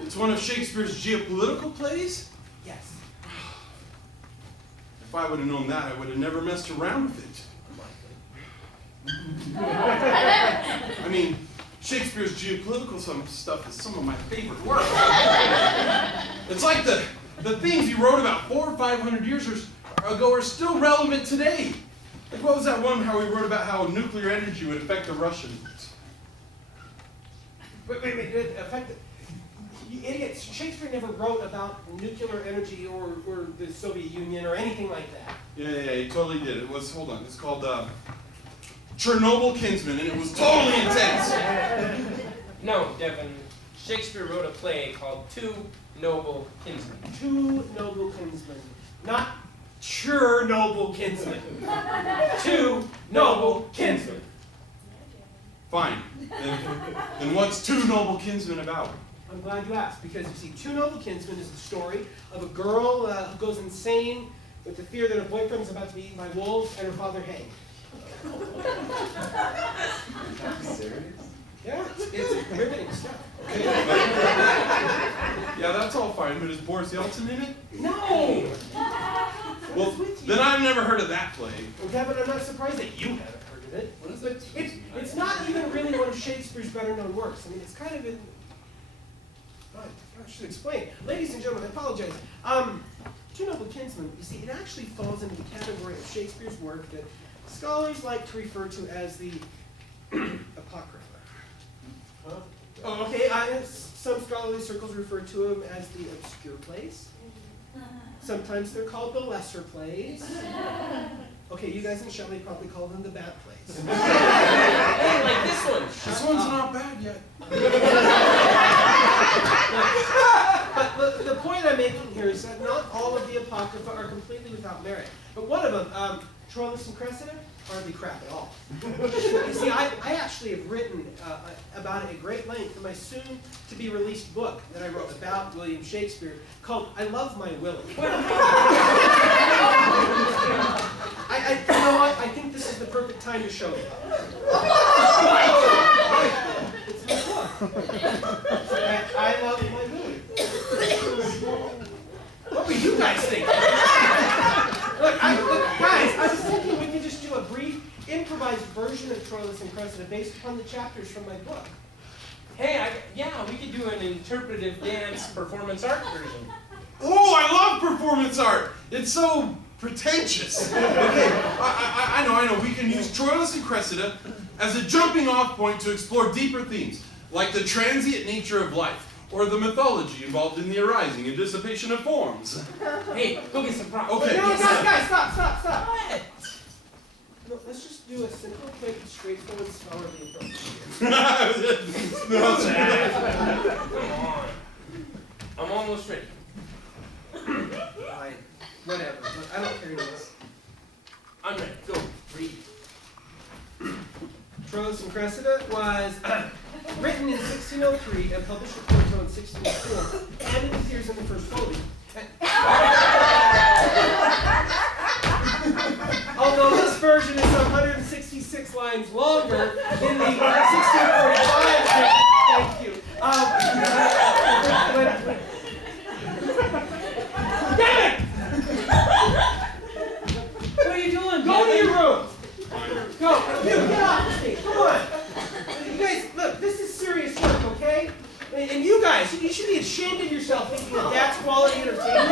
It's one of Shakespeare's geopolitical plays? Yes. If I would have known that, I would have never messed around with it. I mean, Shakespeare's geopolitical stuff is some of my favorite work. It's like the things he wrote about 400 or 500 years ago are still relevant today. Like, what was that one how he wrote about how nuclear energy would affect the Russians? Wait. Affected. You idiots. Shakespeare never wrote about nuclear energy or the Soviet Union or anything like that. Yeah, he totally did. It was, hold on, it's called Chernobyl Kinsman, and it was totally intense. No, Devin. Shakespeare wrote a play called Two Noble Kinsmen. Two noble kinsmen. Not Chernobyl kinsmen. Two noble kinsmen. Fine. Then what's Two Noble Kinsmen about? I'm glad you asked, because you see, Two Noble Kinsmen is the story of a girl who goes insane with the fear that her boyfriend is about to be eaten by wolves and her father hanged. Serious? Yeah, it's riveting stuff. Yeah, that's all fine, but is Boris Yeltsin in it? No! Well, then I've never heard of that play. Well, Kevin, I'm not surprised that you haven't heard of it. What is it? It's not even really one of Shakespeare's better-known works. I mean, it's kind of in... I should explain. Ladies and gentlemen, I apologize. Two Noble Kinsmen, you see, it actually falls into the category of Shakespeare's work that scholars like to refer to as the Apocrypha. Huh? Oh, okay, some scholarly circles refer to them as the obscure plays. Sometimes they're called the lesser plays. Okay, you guys in Shelley probably call them the bad plays. Hey, like this one. This one's not bad yet. But the point I'm making here is that not all of the Apocrypha are completely without merit. But one of them, Troilus and Cressida, hardly crap at all. You see, I actually have written about it at great length in my soon-to-be-released book that I wrote about William Shakespeare called I Love My Willie. You know what? I think this is the perfect time to show you. It's my book. I Love My Willie. What were you guys thinking? Look, guys, I was thinking we could just do a brief, improvised version of Troilus and Cressida based upon the chapters from my book. Yeah, we could do an interpretive dance performance art version. Oh, I love performance art. It's so pretentious. Okay, I know. We can use Troilus and Cressida as a jumping off point to explore deeper themes, like the transient nature of life, or the mythology involved in the arising and dissipation of forms. Hey, go get some props. Okay. No, guys, stop. What? No, let's just do a simple, quick, straightforward, scholarly approach. Come on. I'm almost ready. Fine. Whatever. Look, I don't care anymore. I'm ready. Go. Read. Troilus and Cressida was written in 1603 and published in Porto in 1604, and it appears in the first volume. Although this version is some 166 lines longer in the 1645. Thank you. Damn it! What are you doing, Go to your room. Go. You get off the stage. Come on. You guys, look, this is serious work, okay? And you guys, you should be ashamed of yourself thinking that that's quality entertainment.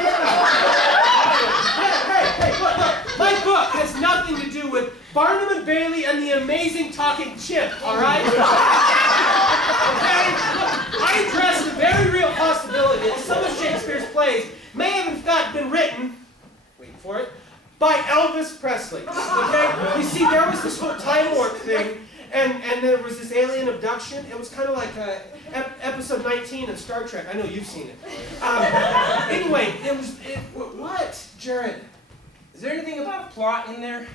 Hey, look. My book has nothing to do with Barnum and Bailey and the amazing talking chimp, all right? Okay? Look, I address the very real possibility that some of Shakespeare's plays may have in fact been written, wait for it, by Elvis Presley, okay? You see, there was this whole time warp thing, and there was this alien abduction. It was kind of like episode 19 of Star Trek. I know you've seen it. Anyway, what, Jared? Is there anything about plot in there?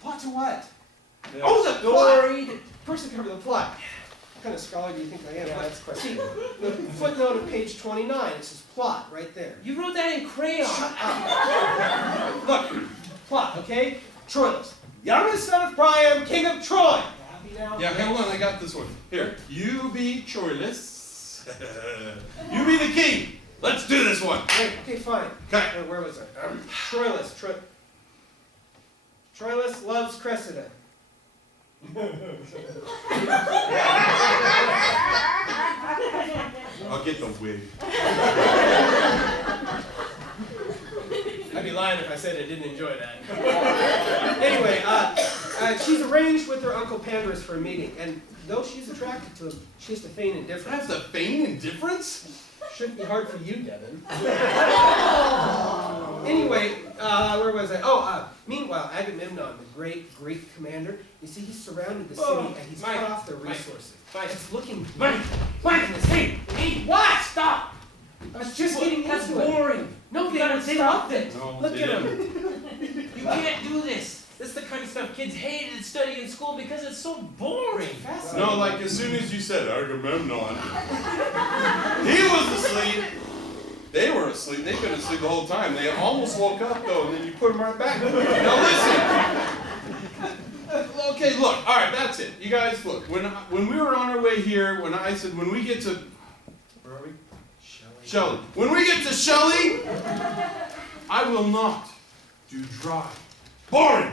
Plot to what? Yeah. Oh, the plot! Story. First, cover the plot. What kind of scholar do you think I am? That's see, the footnote of page 29, it says plot right there. You wrote that in crayon. Shut up. Look, plot, okay? Troilus, youngest son of Priam, king of Troy. Happy now? Yeah, hold on, I got this one. Here, you be Troilus. You be the king. Let's do this one. Wait, okay, fine. Okay. Where was I? Troilus loves Cressida. I'll get the wig. I'd be lying if I said I didn't enjoy that. Anyway, she's arranged with her uncle Pandarus for a meeting, and though she's attracted to him, she has to feign I indifference. have to feign indifference? Shouldn't be hard for you, Devin. Anyway, where was I? Meanwhile, Agamemnon, the great Greek commander, you see, he's surrounded the city and he's cut off their resources. It's looking Mike, hey, What? stop! I was just getting That's into it. boring. No, You gotta they stop loved it. No, Look they at him. You can't do this. This is the kind of stuff kids hated to study in school because it's so boring. Fascinating. No, like as soon as you said Agamemnon, he was asleep. They were asleep. They couldn't sleep the whole time. They almost woke up though, and then you put them right back. Now listen. Okay, look. All right, that's it. You guys, look. When we were on our way here, when I said when we get to, where are we? Shelley. When we get to Shelley, I will not do dry, boring,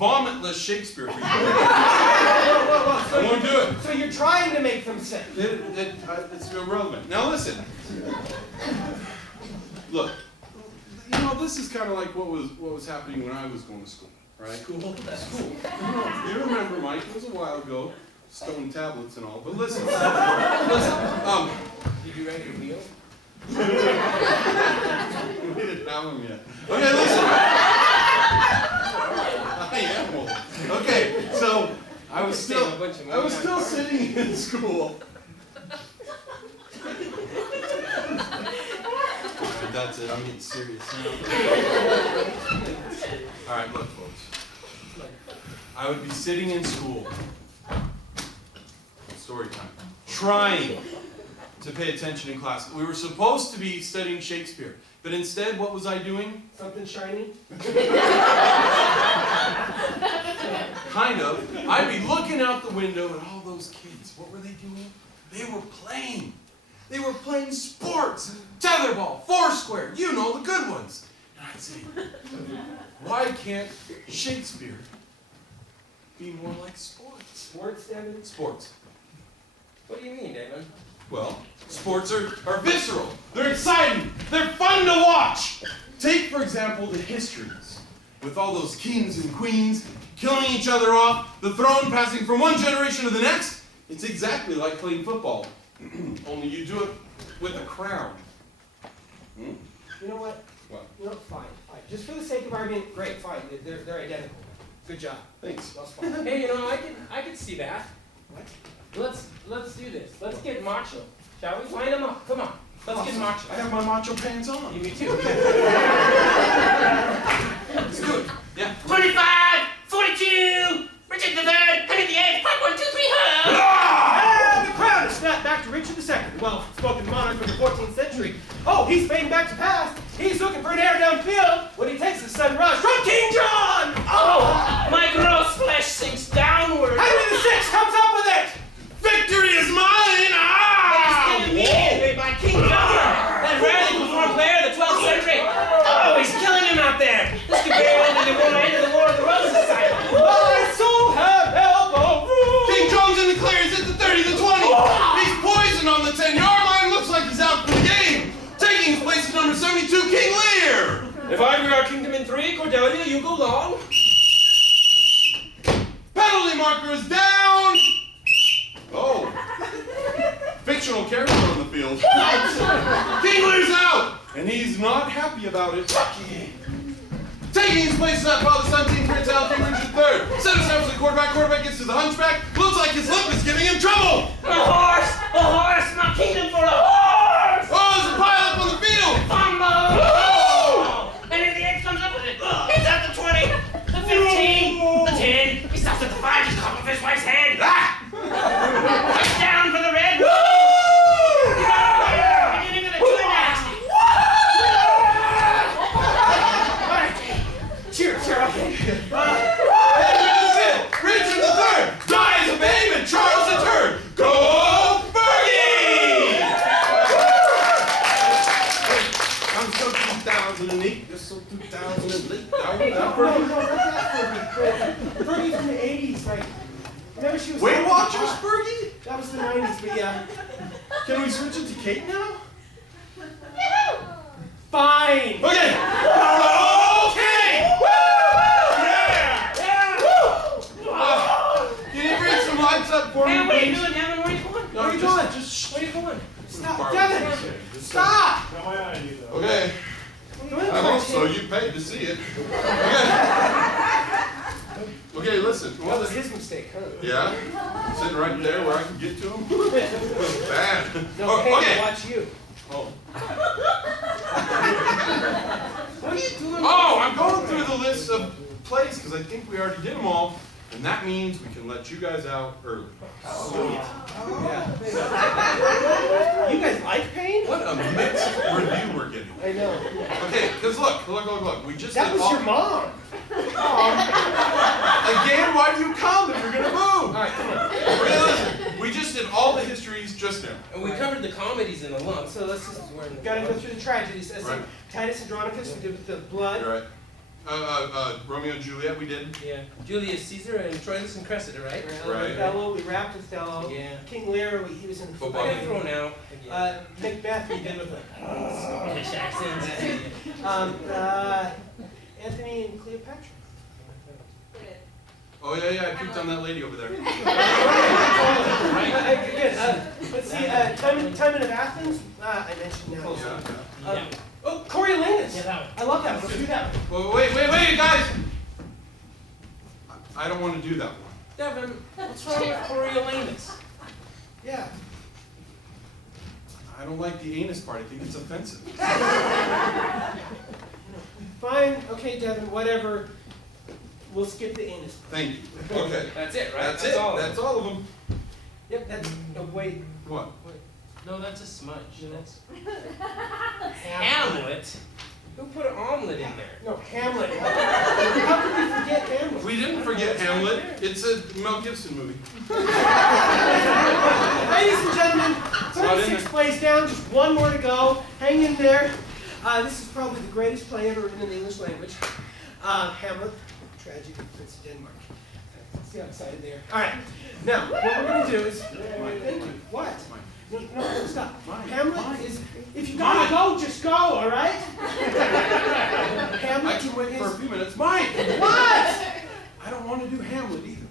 vomitless Shakespeare for you. I won't do it. So you're trying to make them sick. It's irrelevant. Now listen. Look, you know this is kind of like what was happening when I was going to school, right? School. You remember, Mike? It was a while ago. Stone tablets and all. But listen. Did you write your wheel? We didn't have them yet. Okay, listen. I am old. Okay, so I was still sitting in school. That's it. I'm getting serious now. All right, look, folks. I would be sitting in school. Story time. Trying to pay attention in class. We were supposed to be studying Shakespeare, but instead, what was I doing? Something shiny? Kind of. I'd be looking out the window at all those kids. What were they doing? They were playing. They were playing sports. Tetherball, foursquare, you know, the good ones. And I'd say, why can't Shakespeare be more like sports? Sports, Devin? Sports. What do you mean, Damon? Well, sports are visceral. They're exciting. They're fun to watch. Take, for example, the histories, with all those kings and queens killing each other off, the throne passing from one generation to the next. It's exactly like playing football, only you do it with a crown. Hmm? You know what? What? You know, fine. Just for the sake of argument, great, fine. They're identical. Good job. Thanks. That's fine. Hey, you know, I could see that. What? Let's do this. Let's get macho. Shall we? Line them up. Come on. Let's get macho. I have my macho pants on. Me too. Let's do it. Yeah. 25, 42, Richard III, Henry VIII, Part 1, 2, 3, ho! And the crown is snapped back to Richard II, well-spoken monarch from the 14th century. Oh, he's fading back to past. He's looking for an heir downfield when he takes a sudden rush from King John. Oh, my gross flesh sinks downward. Henry VI comes up with it. Victory is mine! He's killing me by King John, that rarely performed player of the 12th century. Oh, he's killing him out there. This could very well be the one end of the War of the Roses cycle. My soul have elbow room. King John's in the clear. He's at the 30, the 20. He's poisoned on the 10-yard line. Looks like he's out for the game. Taking his place is number 72, King Lear. If I were our kingdom in 3, Cordelia, you go long. Penalty marker is down. Oh. Fictional character on the field. King Lear's out, and he's not happy about it. Taking his place is that father-son team, Prince Al, King Richard III. Center snaps to the quarterback. Quarterback gets to the hunchback. Looks like his lip is giving him trouble. A horse, my kingdom for a horse. Oh, there's a pile up on the field. Fumble. Oh! And then the 8 comes up with it. It's at the 20, the 15, the 10. He stops at the 5, just caught off his wife's head. Ah! Touchdown for the Red. Woo! Beginning of the 2 nasty. Cheers, okay. Richard III dies a babe and Charles III. Go Fergie! I'm so 2008. You're so 2008. No, Fergie from the 80s, like, remember she was... Weight Watchers, Fergie? That was the 90s, but yeah. Can we switch it to Kate now? Fine. Okay. Okay. Yeah. Can you bring some lights up for me, Hey, what are you please? doing, Devin? Where are you going? No, Where are you just- going? Just Where are you going? Stop, Devin! Stop! Okay. Go ahead, I hope Fergie. so. You paid to see it. Okay. Okay, listen. That Well, was his mistake, huh? yeah. Sitting right there where I can get to him. Bad. No, Oh, hey, okay. watch you. Oh. What are you doing? Oh, I'm going through the list of plays because I think we already did them all, and that means we can let you guys out early. Yeah. You guys like pain? What a mixed review we're getting. I know. Okay, because look. We just That did was all. your mom. Again, why do you come if you're gonna move? All right, come on. Okay, listen. We just did all the histories just now. And we covered the comedies in a lump, so let's just Gotta go through the tragedies. As Right. Titus Andronicus, we did with the blood. You're right. Romeo and Juliet, we did. Yeah. Julius Caesar and Troilus and Cressida, right? Right. Othello, we wrapped with Othello. Yeah. King Lear, he was in the Football. I got thrown out again. Macbeth, we did with British accents. Anthony and Cleopatra. Oh yeah, I peeked on that lady over there. Good. Let's see. Timon of Athens. I mentioned now. Yeah. Oh, Coriolanus. Yeah, that one. I love that one. Let's do that one. Wait, guys! I don't want to do that one. Devin, what's wrong with Coriolanus? Yeah. I don't like the anus part. I think it's offensive. Fine. Okay, Devin. Whatever. We'll skip the anus. Thank you. Okay. That's it, right? That's it. all. That's all of them. Yep. That's. Oh, wait. What? No, that's a smudge. That's Hamlet. Hamlet. Who put an omelet in there? No, Hamlet. How could we forget Hamlet? We didn't forget Hamlet. It's a Mel Gibson movie. Ladies and gentlemen, Not in 26 there. plays down, just one more to go. Hang in there. This is probably the greatest play ever written in the English language. Hamlet, tragedy of Prince of Denmark. See how excited they are. All right. Now, what we're going to do is... Thank you. What? No, stop. Mike, Hamlet Mike. is. If you gotta go, just go. All right. Hamlet I can wait for a is. few minutes. Mike! What? I don't want to do Hamlet either.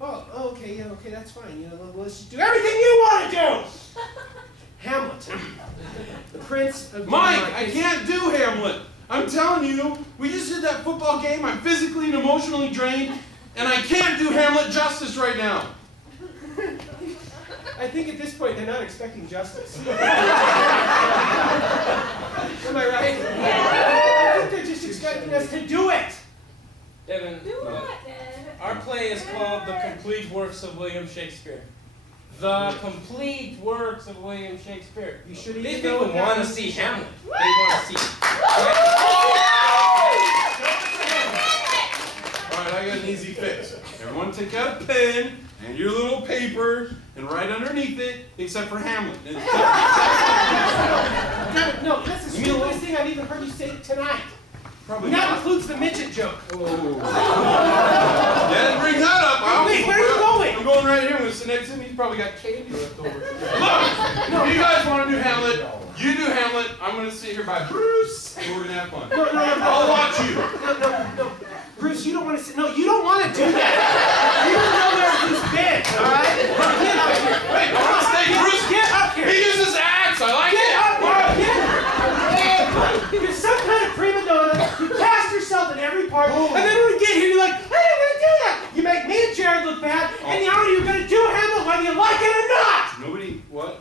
Oh, okay, yeah, okay, that's fine. You know, let's just do everything you want to do. Hamlet, the prince of Mike, Denmark I is- can't do Hamlet. I'm telling you, we just did that football game. I'm physically and emotionally drained, and I can't do Hamlet justice right now. I think at this point they're not expecting justice. Am I right? I think they're just expecting us to do it. Devin, our play is called The Complete Works of William Shakespeare. The Complete Works of William Shakespeare. You should These even know people what that want to means. see Hamlet. They want to see. All right, I got an easy fix. Everyone take out a pen and your little paper and write underneath it, except for Hamlet. Devin, no, that's the stupidest thing I've even heard you say tonight. Probably And that not. includes the midget joke. Dad, bring that up. Wait, where are you going? I'm going right here. I'm going to sit next to him. He's probably got candy left over. Look, if you guys want to do Hamlet, you do Hamlet. I'm going to sit here by Bruce, and we're going to have fun. No. I'll watch you. No. Bruce, you don't want to sit. No, you don't want to do that. You don't know where he's been, all right? Get up here. Wait, I want to stay. Bruce, Get up here. he uses axe. I like Get it. up here. You're some kind of prima donna. You cast yourself in every part, and then when we get here, you're like, I didn't want to do that. You make me and Jared look bad, and now you're going to do Hamlet whether you like it or not. Nobody, what?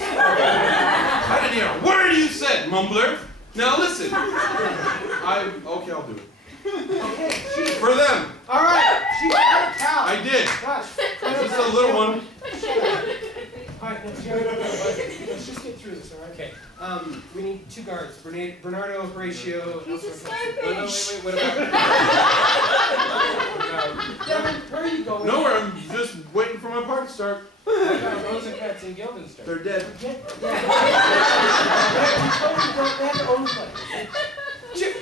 I didn't hear a word you said, mumbler. Now listen. Okay, I'll do it. Okay, For them. all right. She's got a cow. I did. Gosh. This is a little one. All right, let's just get through this, all right? Okay. We need two guards. Bernardo, Horatio. He's Elsewhere. escaping. Oh, no, wait, what about? Devin, where are you going? Nowhere. I'm just waiting for my part to start. What about Rosencrantz and Guildenstern? They're dead. Devin,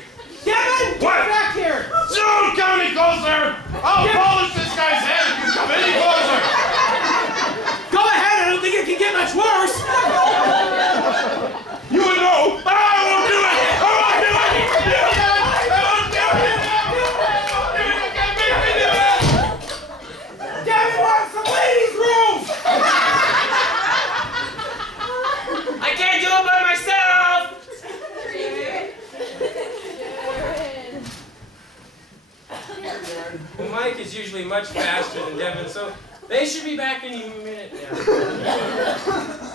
get What? back here! Don't come any closer! I'll polish this guy's head if you come any closer! Go ahead, I don't think it can get much worse! You would know! I won't do it! I won't do it! I won't do it! You can't make me do it! Devin wants the ladies' room! I can't do it by myself! Well, Mike is usually much faster than Devin, so they should be back any minute now.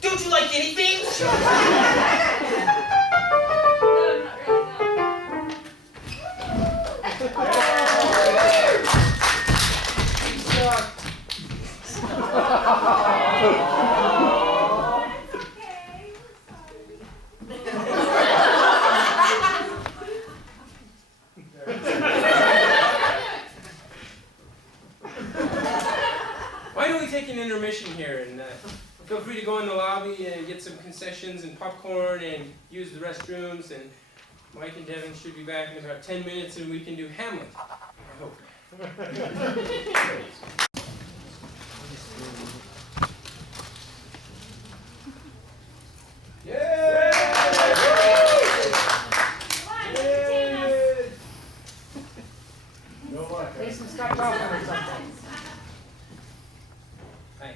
Don't you like anything? Why don't we take an intermission here and feel free to go in the lobby and get some concessions and popcorn and use the restrooms, and Mike and Devin should be back in about 10 minutes and we can do Hamlet, I hope. Jason, stop talking or something. Hi.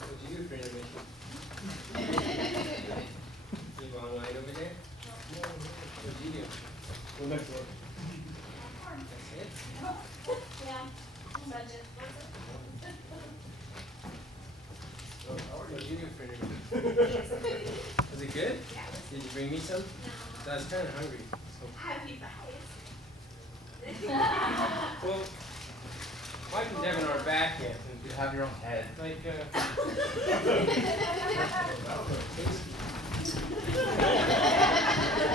What'd you do for intermission? You want wine over there? What'd you do? Go next door. That's it? What'd you do for intermission? Was it good? Did you bring me some? I was kind of hungry. So. Well, Mike and Devin are backhand. You have your own head. Like,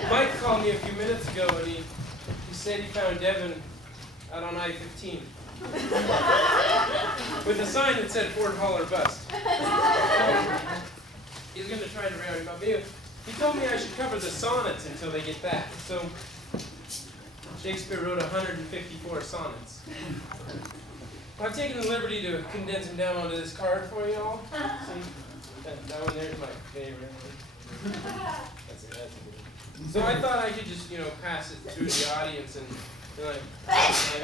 Mike called me a few minutes ago and he said he found Devin out on I-15 with a sign that said Ford Hall or Bust. He's going to try to rowdy about me. He told me I should cover the sonnets until they get back. So Shakespeare wrote 154 sonnets. I've taken the liberty to condense them down onto this card for you all. See? That one there's my favorite. That's it, that's a good one. So I thought I could just, pass it through the audience and like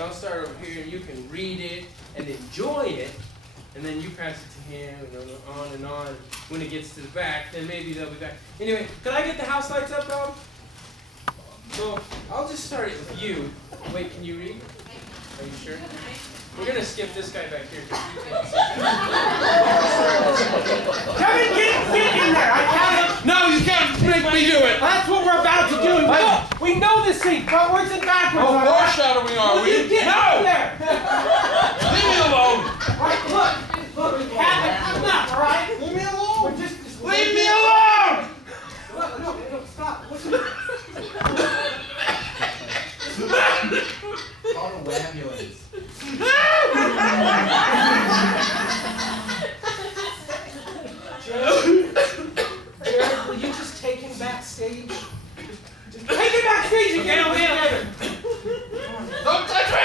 I'll start over here and you can read it and enjoy it, and then you pass it to him and on. When it gets to the back, then maybe they'll be back. Anyway, can I get the house lights up, Bob? So I'll just start it with you. Wait, can you read? Are you sure? We're gonna skip this guy back here. Kevin, get in there! I can't. No, you can't make me do it! That's what we're about to do. We know this scene, frontwards and backwards. Oh, all right? foreshadowing, are we? You get in there! Leave me alone! All right, look, we can't enough, all right? Leave me alone. We're just Leave me alone! No, stop. Call an ambulance. Jared, will you just take him backstage? Just take him backstage and get him together. Don't touch me!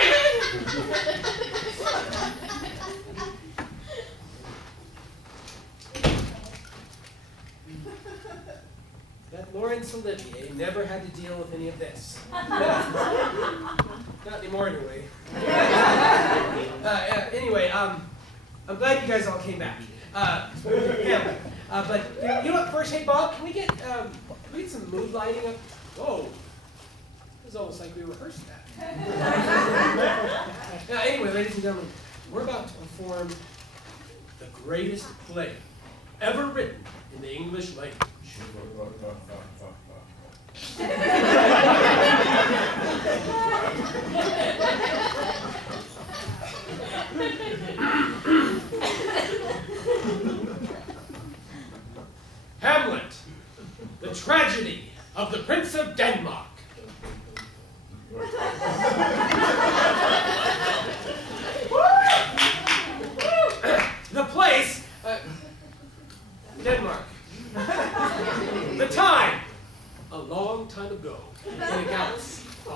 That Laurence Olivier never had to deal with any of this. Not anymore, anyway. Anyway, I'm glad you guys all came back. Yeah. But you know what? First, hey Bob, can we get some mood lighting up? Whoa, it was almost like we rehearsed that. Anyway, ladies and gentlemen, we're about to perform the greatest play ever written in the English language. Hamlet, the tragedy of the Prince of Denmark. The place, Denmark. The time, a long time ago, in a galaxy. You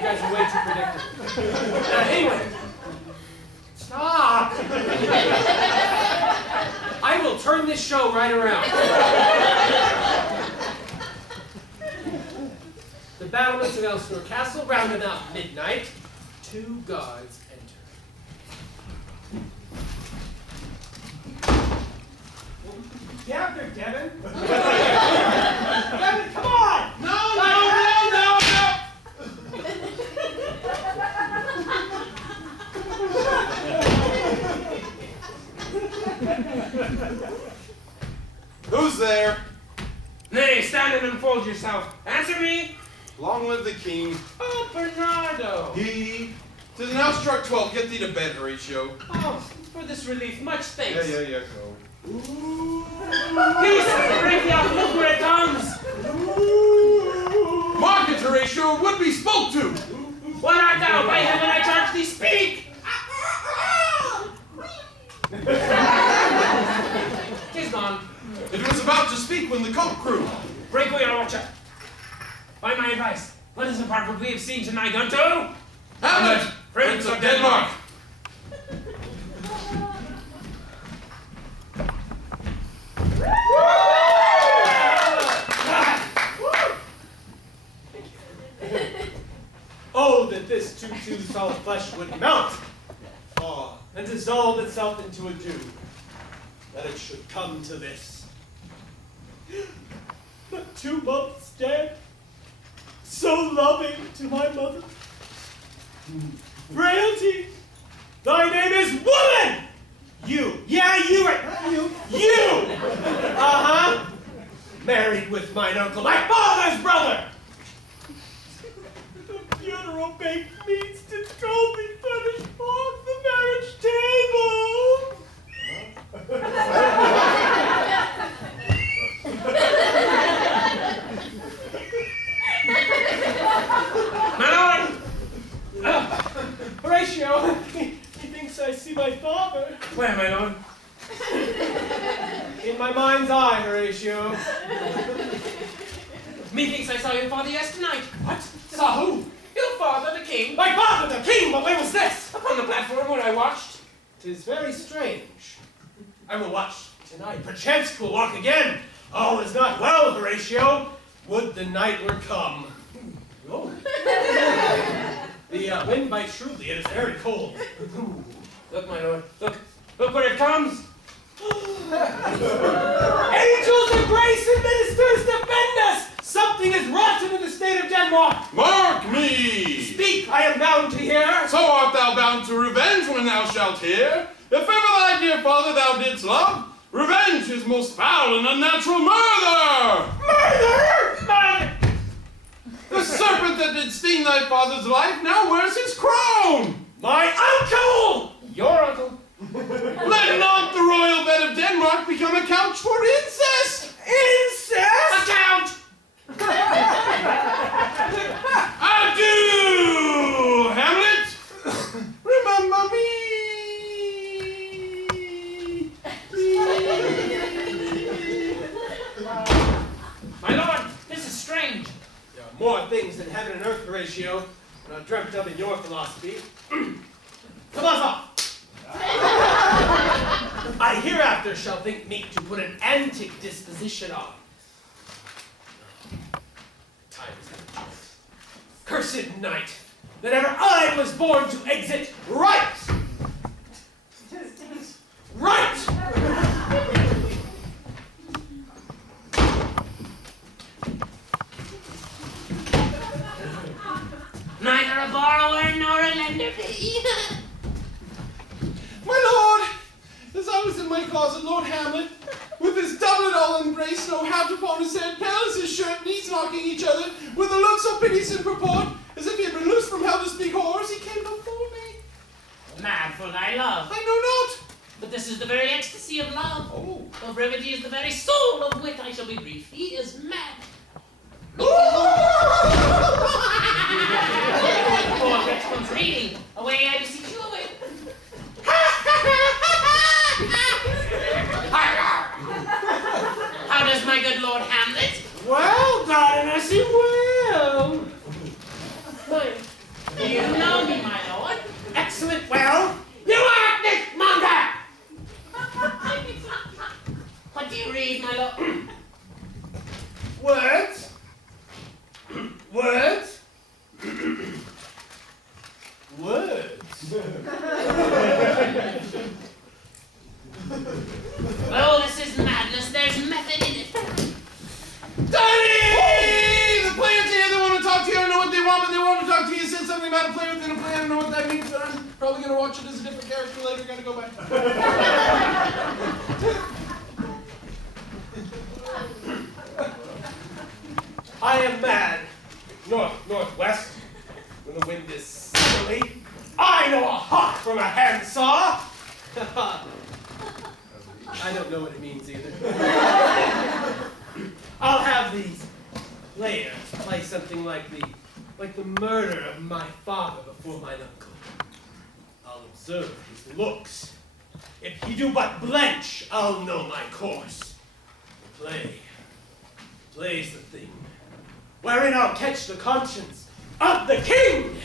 guys are way too predictable. Anyway, stop! I will turn this show right around. The battlements of Elsinore Castle, round about midnight, two gods enter. Get up there, Devin. Devin, come on! No! Who's there? Nay, stand and unfold yourself. Answer me. Long live the king. Oh, Bernardo. He. 'Tis now struck 12. Get thee to bed, Horatio. Oh, for this relief, much thanks. Yeah, go. Peace, break the off, look where it comes. Mark it, Horatio, would be spoke to. What art thou? By heaven, I charge thee, speak. 'Tis gone. It was about to speak when the cock crew. Break away, Archer. By my advice, let us impart what we have seen tonight unto Hamlet, Prince of Denmark. Oh, that this too solid flesh would melt, thaw, and dissolve itself into a dew. That it should come to this. But 2 months dead, so loving to my mother. Frailty, thy name is woman! You, yeah, you, right, not you, you! Uh-huh. Married with mine uncle, my father's brother! The funeral baked meats did coldly furnish for. in my mind's eye, Horatio. Methinks I saw your father yesternight. What? Saw who? Your father, the king. My father, the king, but when was this? Upon the platform where I watched. 'Tis very strange. I will watch tonight. Perchance we'll walk again. All is not well, Horatio. Would the night were come. Oh. The wind bites shrewdly. It is very cold. Look, my lord. Look where it comes. Angels of grace and ministers defend us! Something is rotten in the state of Denmark. Mark me! Speak, I am bound to hear. So art thou bound to revenge when thou shalt hear. If ever thy dear father thou didst love, revenge is most foul and unnatural murder! Murder! Murder! The serpent that did sting thy father's life now wears his crown! My uncle! Your uncle. Let not the royal bed of Denmark become a couch for incest! Incest? A count. Adieu, Hamlet! Remember me! My lord, this is strange. There are more things than heaven and earth, Horatio, than are dreamt of in your philosophy. Come on. I hereafter shall think meet to put an antic disposition on. Time is at. Cursed night, that ever I was born to exit right! Right! Neither a borrower nor a lender be. My lord, as I was in my closet, Lord Hamlet, with his doublet all embraced, no hat upon his head, pale as his shirt, knees knocking each other, with a look so piteous in purport, as if he had been loosed from hell to speak horrors, he came before me. Mad for thy love. I know not. But this is the very ecstasy of love. Oh. Though brevity is the very soul of wit, I shall be brief. He is mad. Poor wretch comes reading. Away, I beseech you, away. How does my good Lord Hamlet? Well, darling, I see well. Do you know me, my lord? Excellent, well. You are this monger! What do you read, my lord? Words. Words. Words. Oh, this is madness. There's method in it. Daddy! The players here, they want to talk to you. I know what they want, but they want to talk to you. You said something about a play within a play. I don't know what that means, but I'm probably going to watch it as a different character later. Gotta go back. I am mad. North, northwest. When the wind is southerly. I know a hawk from a handsaw. I don't know what it means either. I'll have these players play something like the murder of my father before mine uncle. I'll observe his looks. If he do but blench, I'll know my course. Play's the thing, wherein I'll catch the conscience of the king.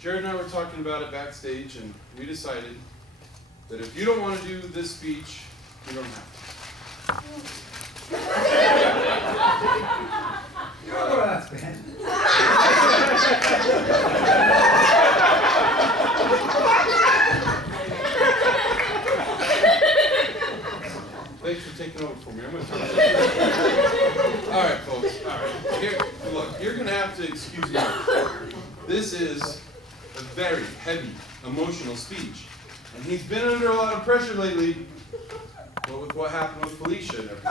Jared and I were talking about it backstage, and we decided that if you don't want to do this speech, you don't have to. Oh, that's bad. Thanks for taking over for me. I'm going to talk to you. All right, folks. All right. Here, look, you're going to have to excuse me. This is a very heavy, emotional speech. And he's been under a lot of pressure lately. Well, with what happened with Felicia and everything.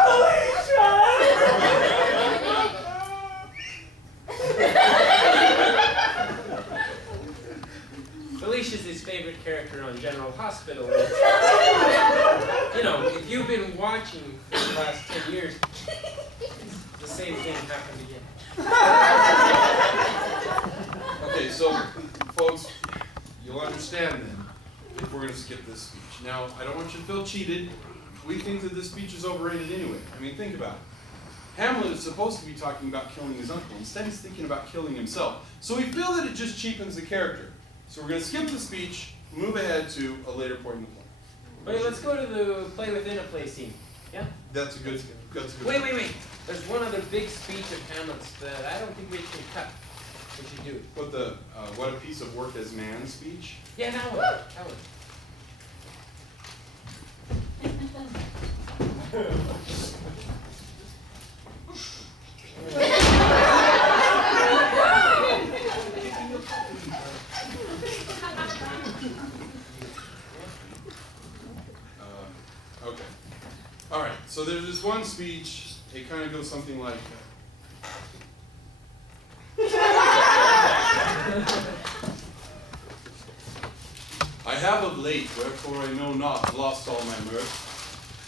Felicia's his favorite character on General Hospital. You know, if you've been watching for the last 10 years, the same thing happened again. Okay, so, folks, you'll understand then if we're going to skip this speech. Now, I don't want you to feel cheated. We think that this speech is overrated anyway. I mean, think about it. Hamlet is supposed to be talking about killing his uncle. Instead, he's thinking about killing himself. So we feel that it just cheapens the character. So we're going to skip the speech, move ahead to a later point in the play. Wait, let's go to the play within a play scene. Yeah? That's a good. Wait. There's one other big speech of Hamlet's that I don't think we can cut. We should do. What the what a piece of work as man speech? Yeah, that one. That one. Okay. All right. So there's this one speech. It kind of goes something like. I have of late, wherefore I know not, lost all my mirth,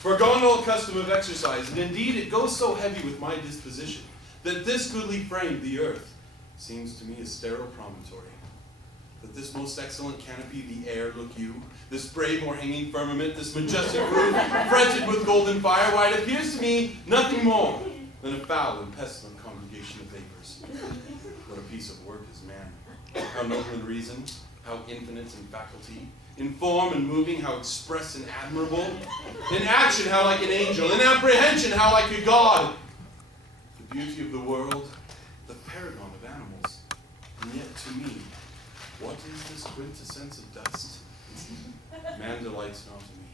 forgone all custom of exercise, and indeed it goes so heavy with my disposition, that this goodly frame, the earth, seems to me a sterile promontory. That this most excellent canopy, the air, look you, this brave o'erhanging firmament, this majestic roof, fretted with golden fire, why it appears to me nothing more than a foul and pestilent congregation of vapors. What a piece of work is man. How noble in reason, how infinite in faculty, in form and moving, how express and admirable, in action, how like an angel, in apprehension, how like a god. The beauty of the world, the paragon of animals, and yet to me, what is this quintessence of dust? Man delights not in me.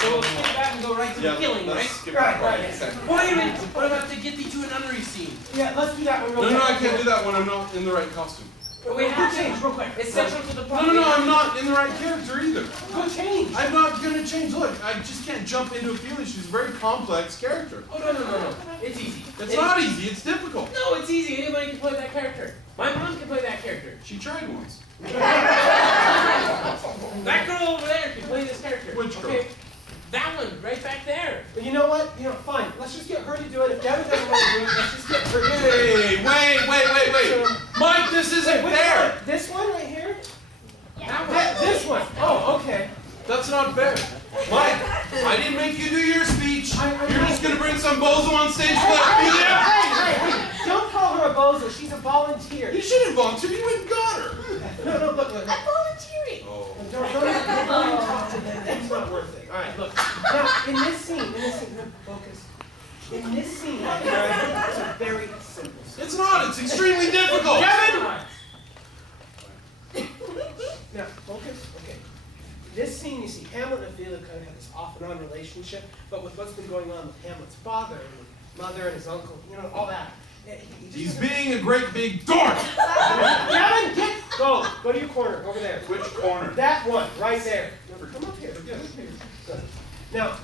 So we'll skip that and go right to the killing, right? Right. Wait a minute. What about to get thee to a nunnery scene? Yeah, let's do that one real No, quick. I can't do that when I'm not in the right costume. But we have to change real quick. It's central to the plot. No, I'm not in the right character either. Go change. I'm not going to change. Look, I just can't jump into a feeling. She's a very complex character. Oh, no. It's easy. It's not easy. It's difficult. No, it's easy. Anybody can play that character. My mom can play that character. She tried once. That girl over there can play this character. Which girl? Okay. That one, right back there. But you know what? Fine. Let's just get her to do it. If Devin doesn't want to do it, let's just get her to do it. Hey, wait. Mike, this isn't Which fair. one? This one right here? That one. This one. Oh, okay. That's not fair. Mike, I didn't make you do your speech. You're just going to bring some bozo on stage to let me there. Hey. Don't call her a bozo. She's a volunteer. You shouldn't volunteer. You went and got her. No, look. I'm volunteering. Oh. Don't talk to them. It's not worth it. All right, look. Now, in this scene, focus. In this scene, it's a very simple scene. It's not. It's extremely difficult. Kevin! Now, focus. Okay. This scene, you see, Hamlet and Ophelia kind of have this off and on relationship, but with what's been going on with Hamlet's father and his mother and his uncle, all that. He's being a great big dork. Kevin, go to your corner over there. Which corner? That one, right there. No, come up here. Good. Now,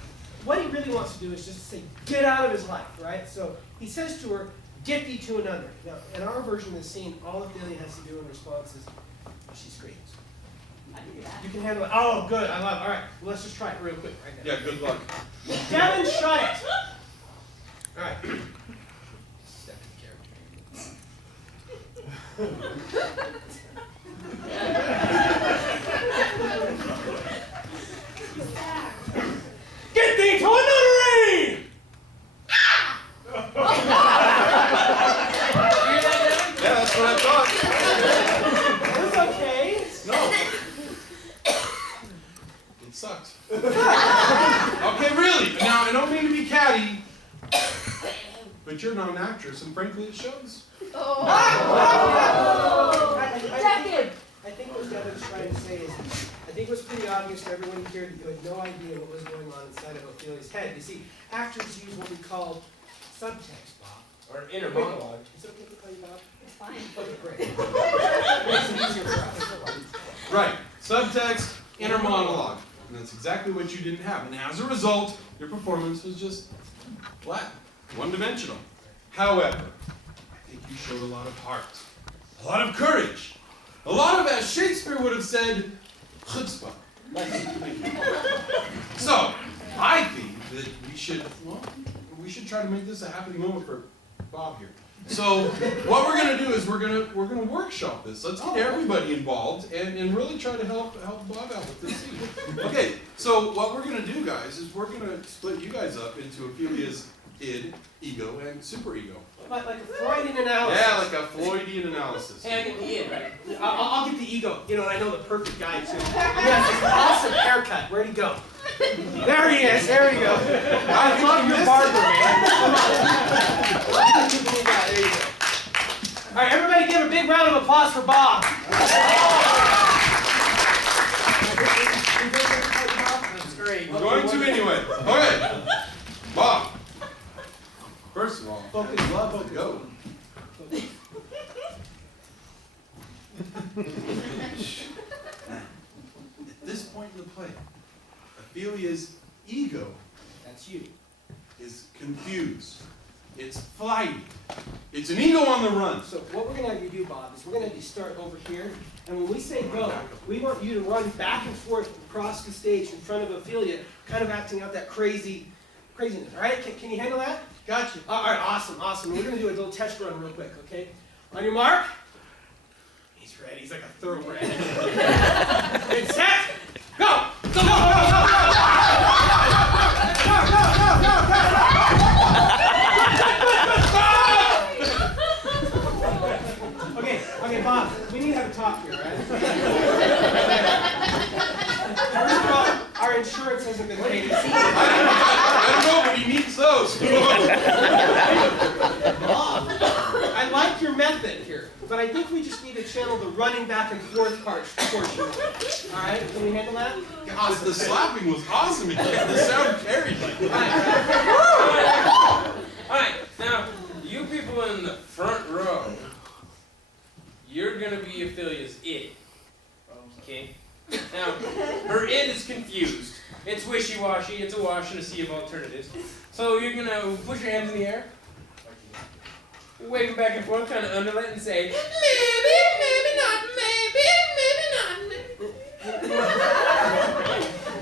what he really wants to do is just say, get out of his life, right? So he says to her, get thee to another. Now, in our version of the scene, all Ophelia has to do in response is, she screams. I can do that. You can handle it. Oh, good. I love it. All right, well, let's just try it real quick right now. Yeah, good luck. Devin, shut it. All right. Step in character. Get thee to a nunnery! but you're not an actress, and frankly, it shows. I think what Devin's trying to say is, I think it was pretty obvious to everyone here that you had no idea what was going on inside of Ophelia's head. You see, actors use what we call subtext, Bob. Or inner monologue. Is it okay to call you Bob? It's fine. Okay, great. Makes it easier for us. Right. Subtext, inner monologue. And that's exactly what you didn't have. And as a result, your performance was just flat, one-dimensional. However, I think you showed a lot of heart, a lot of courage, a lot of, as Shakespeare would have said, chutzpah. So, I think that we should try to make this a happy moment for Bob here. So, what we're going to do is we're gonna workshop this. Let's get everybody involved and really try to help Bob out with this scene. Okay, so what we're going to do, guys, is we're going to split you guys up into Ophelia's id, ego, and superego. Like a Freudian analysis. Yeah, like a Freudian analysis. Hey, I get the id, right? I'll get the ego. You know, I know the perfect guy too. He has this awesome haircut. Where'd he go? There he is. There we go. I love your barber, man. There you go. All right, everybody, give a big round of applause for Bob. That's great. We're going to anyway. Okay, Bob. First of all, Focus, love, focus. go. At this point in the play, Ophelia's ego That's you. is confused. It's flighty. It's an ego on the run. So what we're going to have you do, Bob, is we're going to have you start over here, and when we say go, we want you to run back and forth across the stage in front of Ophelia, kind of acting out that craziness. All right? Can you handle that? Gotcha. All right, awesome. We're going to do a little test run real quick, okay? On your mark. He's ready. He's like a thoroughbred. Get set. Go. Okay, Bob, we need to have a talk here, right? First of all, our insurance hasn't been paid. I don't know, but he needs those. I like your method here, but I think we just need to channel the running back and forth portion. All right, can we handle that? Gosh, the slapping was awesome again. The sound carried. Alright, now, you people in the front row, you're gonna be Ophelia's id. Okay? Now, her id is confused. It's wishy-washy, it's a wash in a sea of alternatives. So you're gonna push your hands in the air, wave them back and forth, kind of undulate and say, maybe not.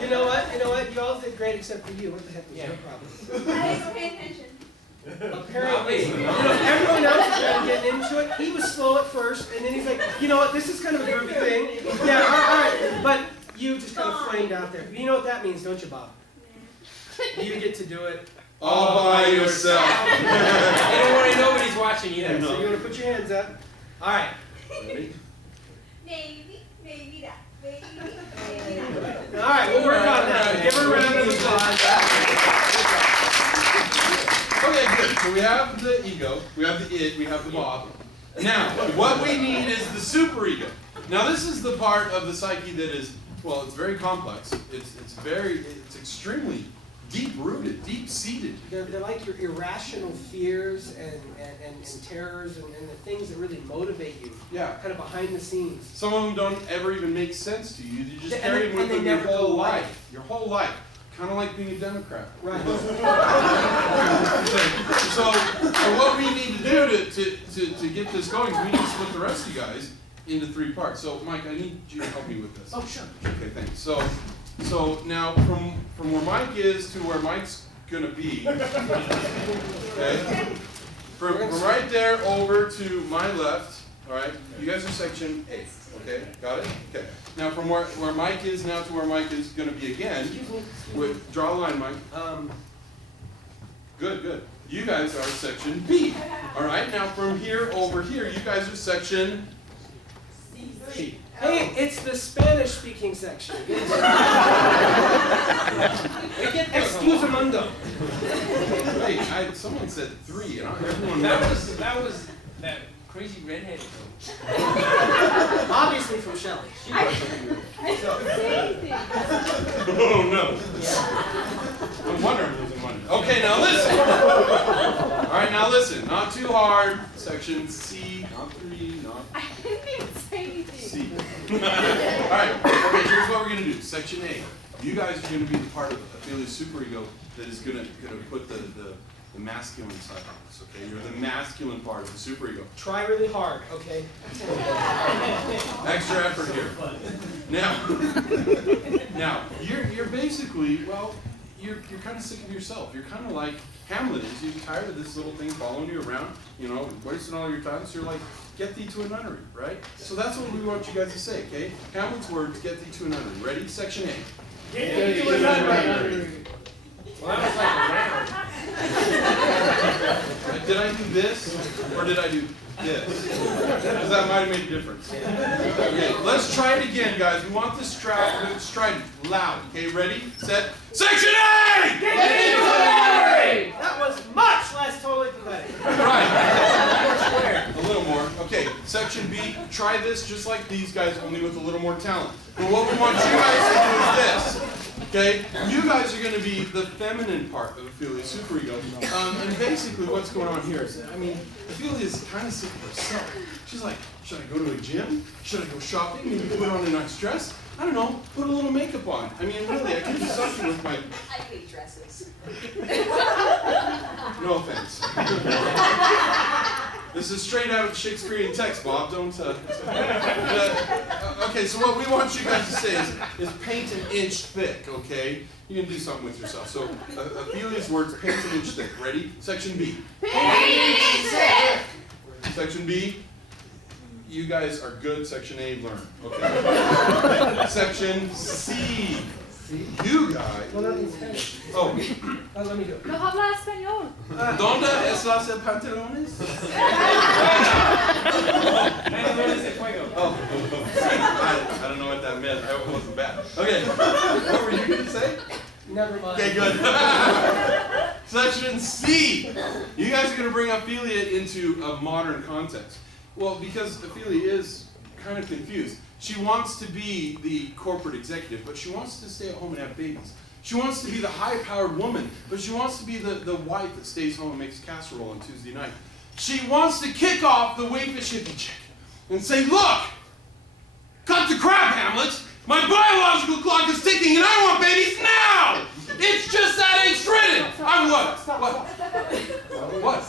You know what? You all did great except for you. What the heck was your problem? I didn't pay attention. Apparently, everyone else was kind of getting into it. He was slow at first, and then he's like, you know what? This is kind of a groovy thing. Yeah, all right. But you just kind of flamed out there. You know what that means, don't you, Bob? You get to do it All by yourself. Hey, don't worry, nobody's watching either. So you want to put your hands up? All right. Maybe that. Maybe that. All right, we'll work on that. Give her a round of applause. Okay, good. So we have the ego, we have the id, we have the Bob. Now, what we need is the superego. Now, this is the part of the psyche that is, well, it's very complex. It's extremely deep-rooted, deep-seated. They're like your irrational fears and terrors and the things that really motivate you. Yeah. Kind of behind the scenes. Some of them don't ever even make sense to you. You just And carry they- them with and they them your never go whole away. life. Your whole life. Kind of like being a Democrat. Right. So what we need to do to get this going is we need to split the rest of you guys into 3 parts. So Mike, I need you to help me with this. Oh, sure. Okay, thanks. So now from where Mike is to where Mike's gonna be. Okay. From right there over to my left. All right. You guys are section A. Okay. Got it. Okay. Now from where Mike is now to where Mike is gonna be again. Draw a line, Mike. Good. You guys are section B. All right. Now from here over here, you guys are section C. Hey, it's the Spanish-speaking section. Excuse mundo. Hey, someone said 3, and everyone That was that crazy redhead girl. Obviously from Shelley. I didn't say anything. Oh no. No wonder I'm losing money. Okay, now listen. Alright, now listen. Not too hard. Section C, not 3, not I didn't even say anything. C. Alright, okay, here's what we're gonna do. Section A. You guys are gonna be the part of Ophelia's superego that is gonna put the masculine side on this, okay? You're the masculine part of the superego. Try really hard, okay? Extra effort here. Now, you're basically, well, you're kind of sick of yourself. You're kind of like Hamlet is. You're tired of this little thing following you around, wasting all your time. So you're like, get thee to a nunnery, right? So that's what we want you guys to say, okay? Hamlet's words, get thee to a nunnery. Ready? Section A. Get thee to a nunnery. Well, that was like a round. Did I do this, or did I do this? Because that might have made a difference. Okay, let's try it again, guys. We want this strident, loud. Okay, ready, set, Section A! Get thee to a nunnery! That was much less totally pathetic. Right. A little more. Okay, Section B, try this just like these guys, only with a little more talent. But what we want you guys to do is this. Okay, you guys are going to be the feminine part of Ophelia's superego. And basically what's going on here is, Ophelia is kind of sick of herself. She's like, should I go to a gym? Should I go shopping? Maybe put on a nice dress? I don't know, put a little makeup on. Really, I could do something with my... I hate dresses. No offense. This is straight out of Shakespearean text, Bob. Don't. Okay, so what we want you guys to say is paint an inch thick. Okay, you can do something with yourself. So Ophelia's words, paint an inch thick. Ready? Section B. Paint an inch thick. Section B. You guys are good. Section A, learn. Okay. Section C. You guys. Well, nothing's Spanish. Oh. Let me do it. No habla español. ¿Dónde están los pantalones? Pantalones de fuego. Oh. I don't know what that meant. I hope it wasn't bad. Okay. What were you going to say? Never mind. Okay, good. Section C. You guys are going to bring Ophelia into a modern context. Well, because Ophelia is kind of confused. She wants to be the corporate executive, but she wants to stay at home and have babies. She wants to be the high-powered woman, but she wants to be the wife that stays home and makes casserole on Tuesday night. She wants to kick off the wayfish hippie chick and say, look, cut the crap, Hamlet. My biological clock is ticking and I want babies now. It's just that ain't shredded. I'm what? What?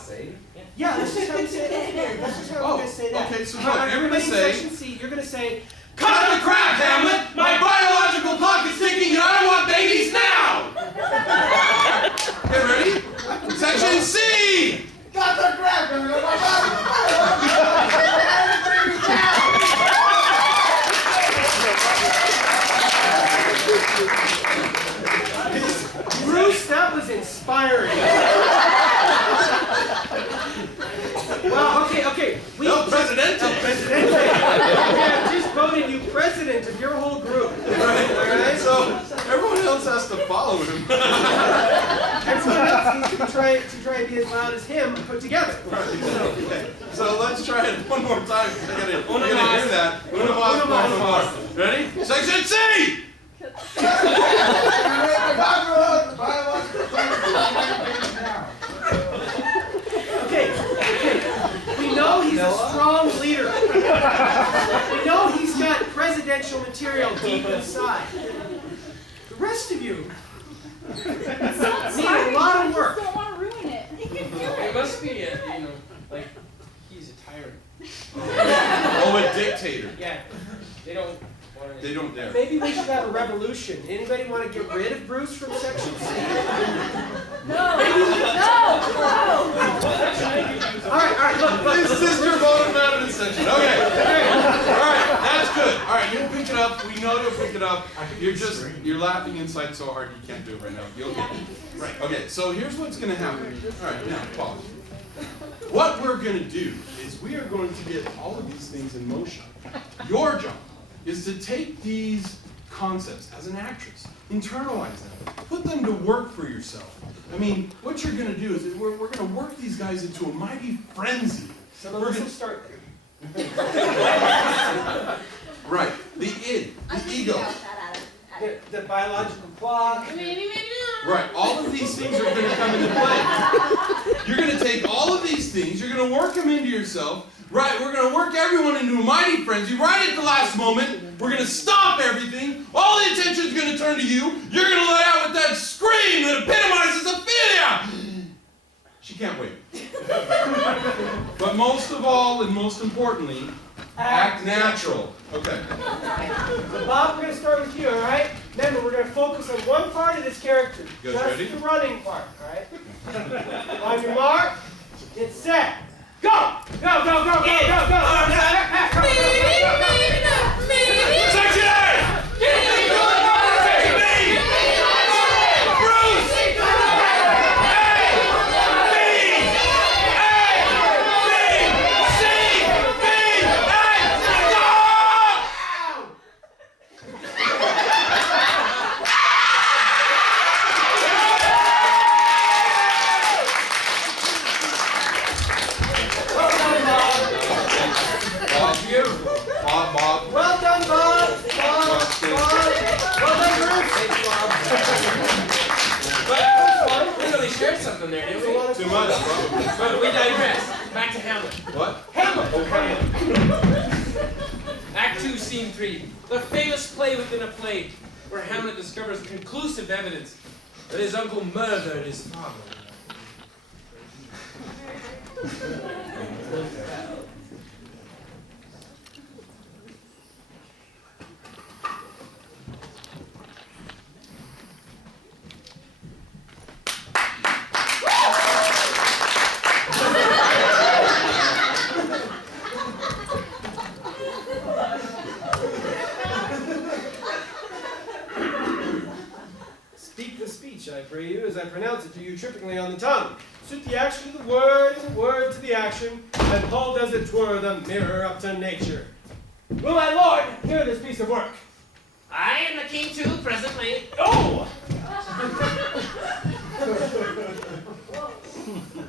Yeah, let's just have him say that. Let's just have him just say that. Okay, so All right, you're going to everybody in say, Section C, you're going to say, cut the crap, Hamlet! My biological clock is ticking and I want babies now! Okay, ready? Section C! Cut the crap, Hamlet! My Bruce, that was inspiring. Well, okay. We Presidente! have just voted you president of your whole group. Right. So everyone else has to follow him. Everyone else needs to try and be as loud as him put together. Okay. So let's try it one more time. I gotta hear Uno that. Uno más. Ready? Section C! Okay. We know he's a strong leader. We know he's got presidential material deep inside. The rest of you need a lot of work. Don't want to ruin it. It must be, like he's a tyrant. Oh, a dictator. Yeah, they don't want to. They don't dare. Maybe we should have a revolution. Anybody want to get rid of Bruce from Section C? No. All right, look. This is your vote out of this section. Okay. Alright, that's good. Alright, you'll pick it up. We know you'll pick it up. You're laughing inside so hard you can't do it right now. You'll get it. Right. Okay, so here's what's gonna happen. Alright, now pause. What we're gonna do is we are going to get all of these things in motion. Your job is to take these concepts as an actress, internalize them, put them to work for yourself. I mean, what you're going to do is we're going to work these guys into a mighty frenzy. Some of us will start there. Right, the id, the ego. The biological clock. Right, all of these things are going to come into play. You're going to take all of these things, you're going to work them into yourself. Right, we're going to work everyone into a mighty frenzy. Right at the last moment, we're going to stop everything. All the attention is going to turn to you. You're going to let out with that scream that epitomizes Ophelia. She can't wait. But most of all, and most importantly, act natural. Okay. So Bob, we're going to start with you, all right? Remember, we're going to focus on one part of this character. You guys just ready? the running part, all right? On your mark, get set. Go! Go, go, go, go, go, go! Section A! Section B! Bruce! Bob. Well done, Bob! Bob! Well done, Bruce! But we really shared something there, didn't we? Too much, probably. But we digress. Back to Hamlet. What? Hamlet! Oh, Hamlet. Act 2, Scene 3. The famous play within a play, where Hamlet discovers conclusive evidence that his uncle murdered his father. Speak the speech, I pray you, as I pronounce it to you trippingly on the tongue. Suit the action to the word, and the word to the action, and hold as it were the mirror up to nature. Will my lord hear this piece of work? I am the king too, presently. Oh!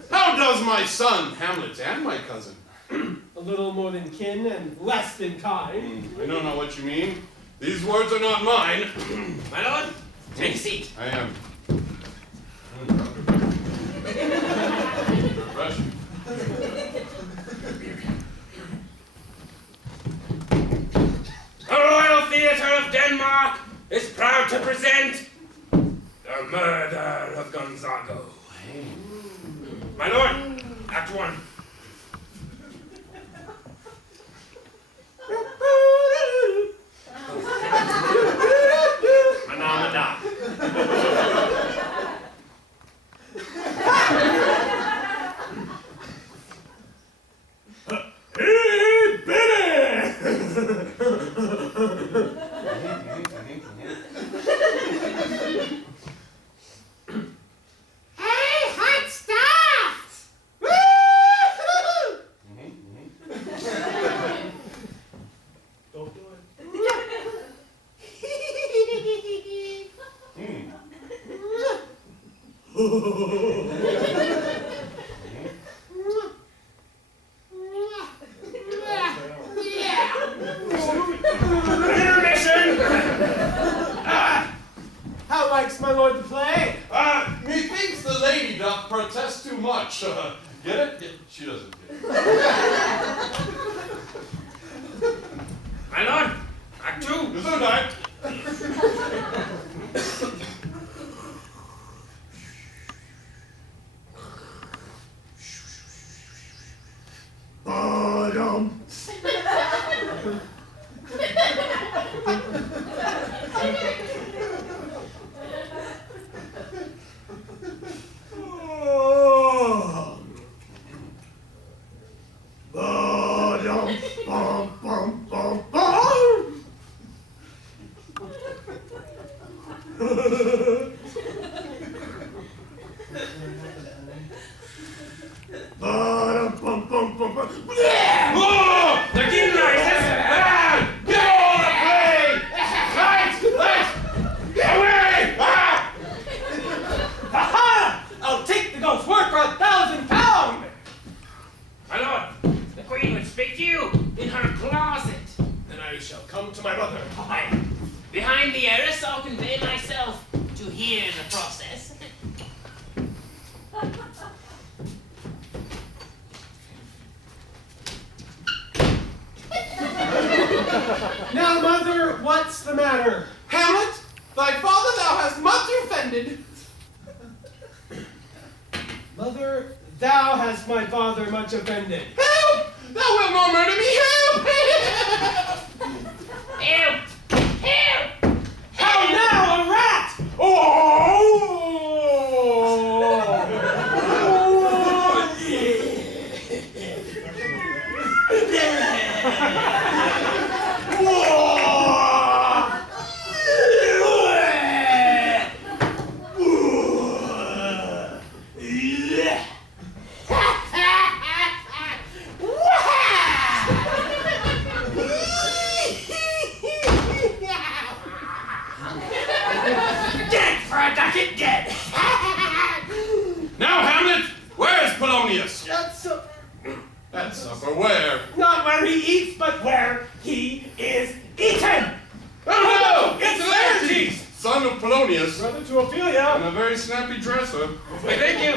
How does my son, Hamlet, and my cousin? A little more than kin and less than kind. I don't know what you mean. These words are not mine. My lord, take a seat. I am. Refreshing. The Royal Theatre of Denmark is proud to present The Murder of Gonzago. My lord, Act 1. Manamada. Hey, hot stuff! Don't do it. Intermission! How likes my lord the play? Methinks the lady doth protest too much. Get it? She doesn't get it. My lord, Act 2. Gesundheit. to my mother. Aye. Behind the arras, I'll convey myself to hear the process. Now, mother, what's the matter? Hamlet, thy father thou hast much offended. Mother, thou hast my father much offended. Help! Thou wilt not murder me. Help! Help! Help! How now, a rat? Dead for a ducat, dead! Now, Hamlet, where is Polonius? That's At supper where? not where he eats, but where he is eaten. Oh no! It's Laertes! Son of Polonius, Brother to Ophelia. and a very snappy dresser. Why, thank you.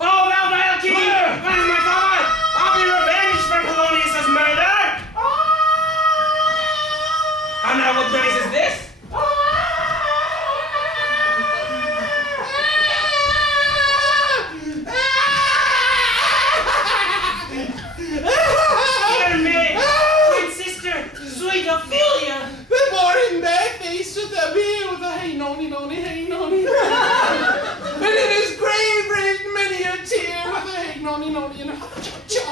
Oh, thou vile king! Where? Where is my father? I'll be revenged for Polonius' murder! How now, what noise is this? Hear me! My sister, sweet Ophelia! They bore him their face with a beer with a hey noni noni hey noni. And in his grave raised many a tear with a hey noni noni and a ha cha cha.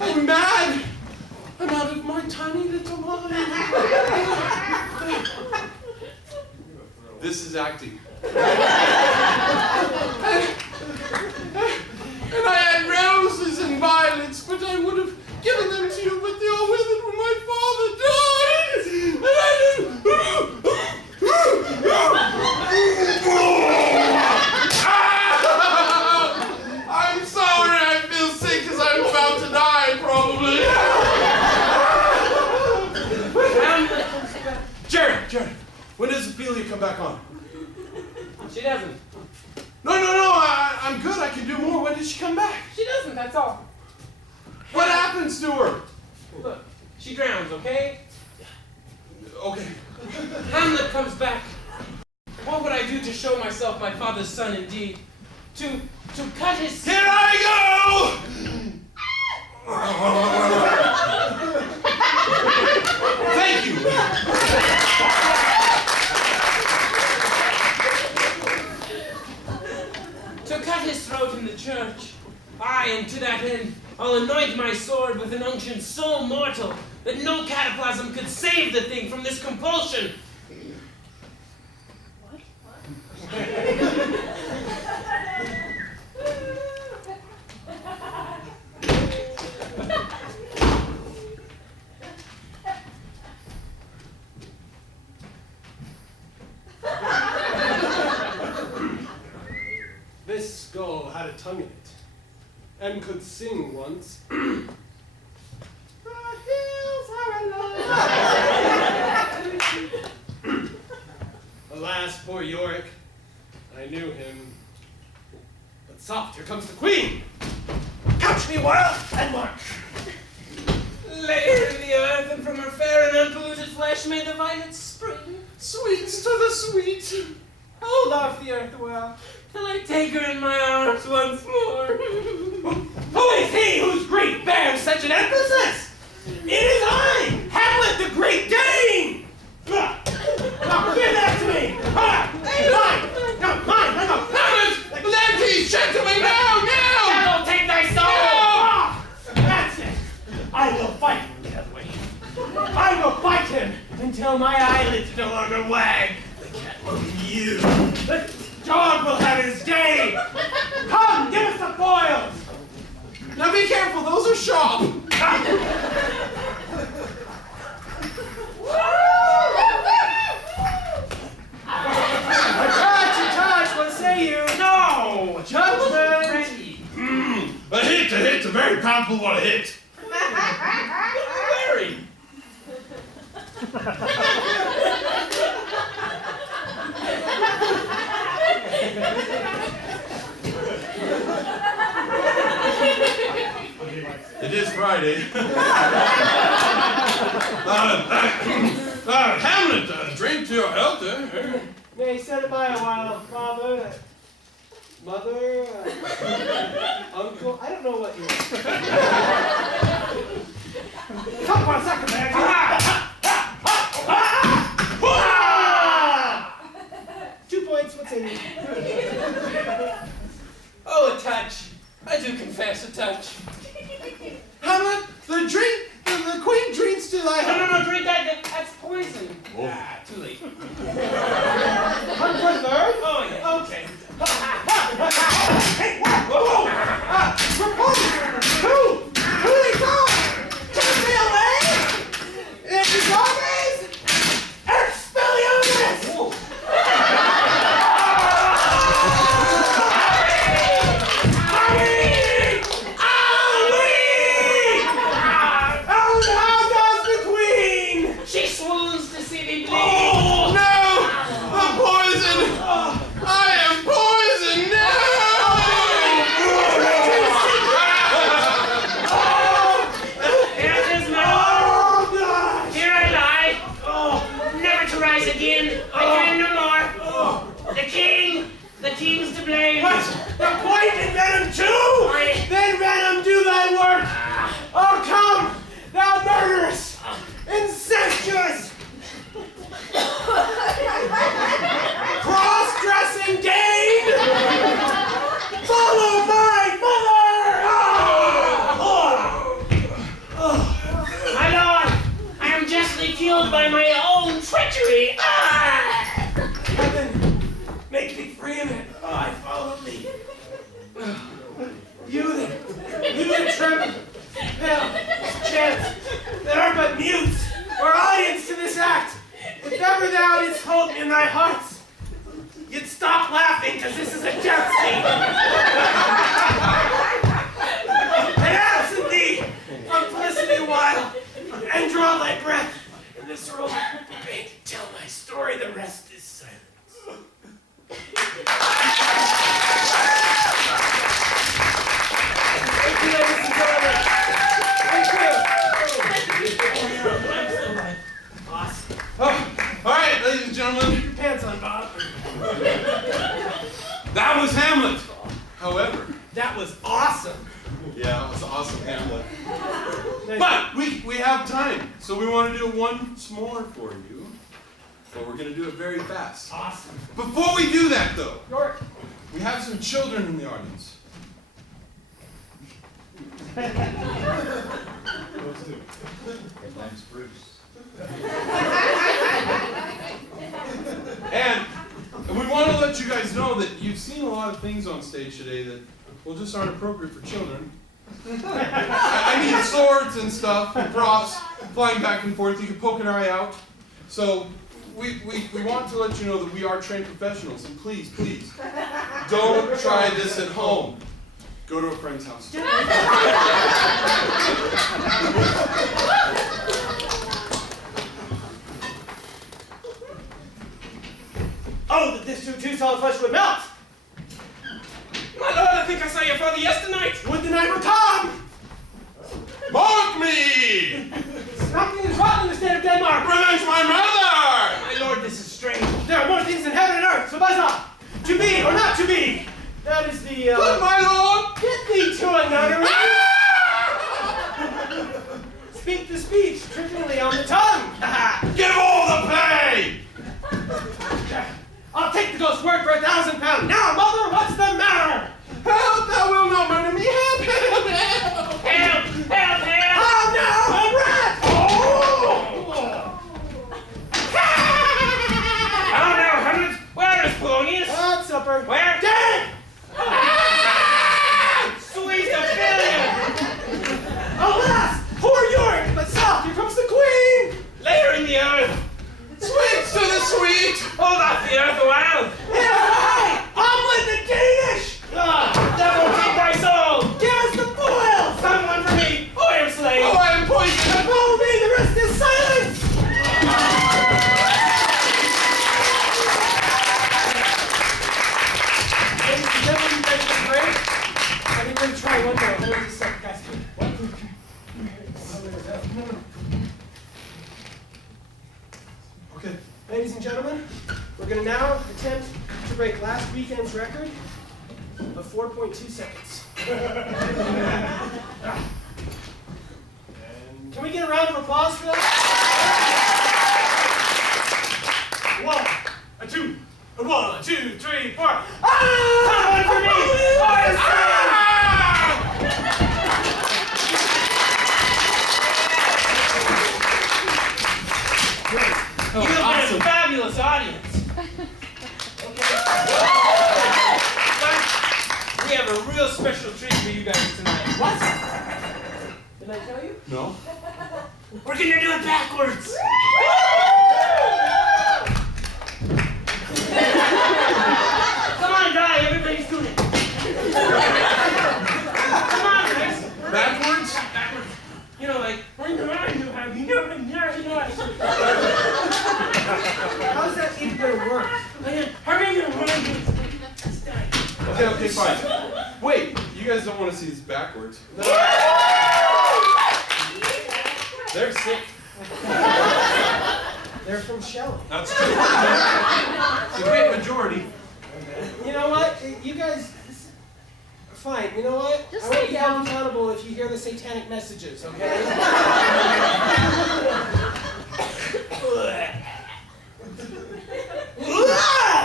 I'm mad. I'm out of my tiny little mind. This is acting. And I had roses and violets, but I would have given them to you, but they all withered when my father died. And I I'm sorry, I feel sick because I'm about to die, probably. Jared, when does Ophelia come back on? She doesn't. No, I'm good. I can do more. When did she come back? She doesn't, that's all. What happens to her? Look, she drowns, okay? Okay. Hamlet comes back. What would I do to show myself my father's son indeed? To cut his... Here I go! Thank you. To cut his throat in the church. Aye, and to that end, I'll anoint my sword with an unction so mortal that no cataplasm could save the thing from this compulsion. This skull had a tongue in it, and could sing once. The hills are alive. Alas, poor Yorick. I knew him. But soft, here comes the queen. Couch me well and march. Lay her in the earth, and from her fair and unpolluted flesh may the violets spring. Sweets to the sweet. Hold off the earth awhile, till I take her in my arms once more. Who is he whose grief bears such an emphasis? It is I, Hamlet the Great Dane! Now, give that to me! Mine! No, mine! Hamlet! Laertes, gentlemen, now! Devil, take thy soul! Ah, that's it! I will fight him the other way. I will fight him until my eyelids no longer wag. The cat will be you. The dog will have his day. Come, give us the foils! Now be careful, those are sharp. Touch, what say you? No! Judgment! A hit, a very powerful one, a hit. Very It is Friday. Hamlet, drink to your health, eh? Nay, set it by a while, father, mother, uncle. I don't know what you Come on, sucker man. 2 points, what's in it? Oh, a touch. I do confess, a touch. Hamlet, the queen drinks to thy health. No, drink that. That's poison. Ah, too late. One for the third? Oh, yeah. Okay. Hey, whoa! Who they call? Jesse away? And his armies? Expelliarmus! She swoons to see me bleed. Oh, no! The poison! I am poisoned! No! Here it is, my lord. Here I lie. Never to rise again. I can no more. The king's to blame. What? The poison venom too? Then venom do thy work. Oh, come, thou murderous, incestuous, cross-dressing Dane! Follow my mother! My lord, I am justly killed by my own treachery. Heaven, make me free of it. I follow thee. You that tremble, pale, chance, that are but mutes, or audience to this act, if ever thou didst hold me in thy hearts, you'd stop laughing, because this is a death scene. And absent thee from felicity while, and draw thy breath in this room, and tell my story, the rest is silence. Thank you, ladies and gentlemen. Thank you. Awesome. All right, ladies and gentlemen, Keep your pants on, Bob. that was Hamlet. However, That was awesome. yeah, that was awesome, Hamlet. But we have time, so we want to do once more for you. But we're going to do it very fast. Awesome. Before we do that, though, York. we have some children in the audience. And we want to let you guys know that you've seen a lot of things on stage today that, well, just aren't appropriate for children. I mean swords and stuff, and props, flying back and forth. You can poke an eye out. So we want to let you know that we are trained professionals, and please, don't try this at home. Go to a friend's house. Oh, that this too solid flesh would melt! My lord, I think I saw your father yesternight. Would the night were come! Mark me! Nothing is rotten in the state of Denmark! Revenge my mother! My lord, this is strange. There are more things in heaven and earth, so buzz off! To be or not to be! That is the, Good, my lord! Get thee to a nunnery! Speak the speech, trivially on the tongue! Give all the pay! I'll take the ghost's word for £1,000. Now, mother, what's the matter? Help, thou wilt not murder me! Help, help, help! Help! Help! Help! Oh, no! A rat! Oh no, Hamlet! Where is Polonius? At supper. Where? Dead! weekend's record of 4.2 seconds. Can we get a round of applause for that? 1, 2, 1, 2, 3, 4. Ah! One for me! You have been a fabulous audience. We have a real special treat for you guys tonight. What? Did I tell you? No. We're gonna do it backwards. Come on, guy, everybody's doing it. Come on, guys. Backwards? Backwards. You know, like, How's that even gonna work? Okay, fine. Wait, you guys don't want to see this backwards. They're sick. They're from Shelley. That's true. It's a great majority. You know what? You guys. Fine. You know what? Just I won't sit be held down. accountable if you hear the satanic messages, okay?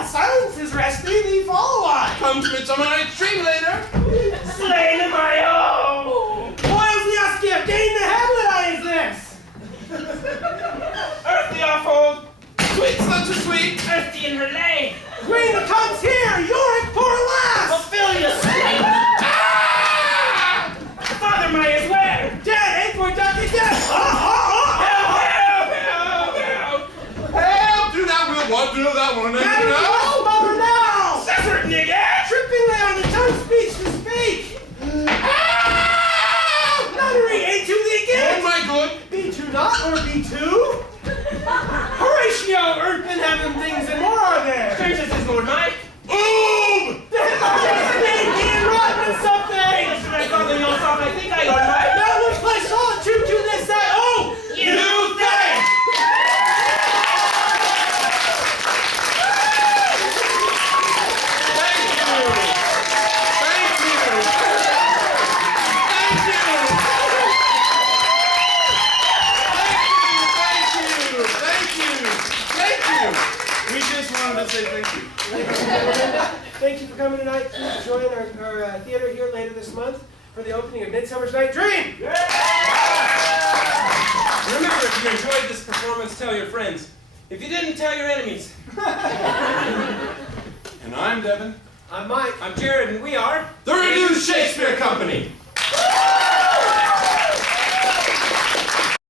Silence is resting. The follow on. Come to Midsummer Night's Dream later. Slain in my own. Why is gain the Hamlet is this? earthly awful, Sweet, such a sweet. earthy in her lay. Queen comes here. Yorick poor lass. Fulfill your sleep. Father Maya's where? Dead. Ain't for ducky dead. Help, help, help, help. Help! Do that, Will. What? Do that one. Now, No. mother now. Separate, nigga. Trippingly on the tongue speech to speak. Nunnery ain't to the Oh again. my good. B2 not or B2? Horatio, earth and heaven things and more are there. Strange as Lord Mike. Boom! Ian Rotten or something. Should I call the old song? I think I Lord Mike. That looks like solitude to this side. Oh, You think. Thank you. Thank you. Thank you. Thank you. Thank you. We just wanted to say thank you. Thank you for coming tonight. Please join our theater here later this month for the opening of Midsummer's Night Dream. Remember, if you enjoyed this performance, tell your friends. If you didn't, tell your enemies. And I'm Devin. I'm Mike. I'm Jared, and we are The Reduced Shakespeare Company.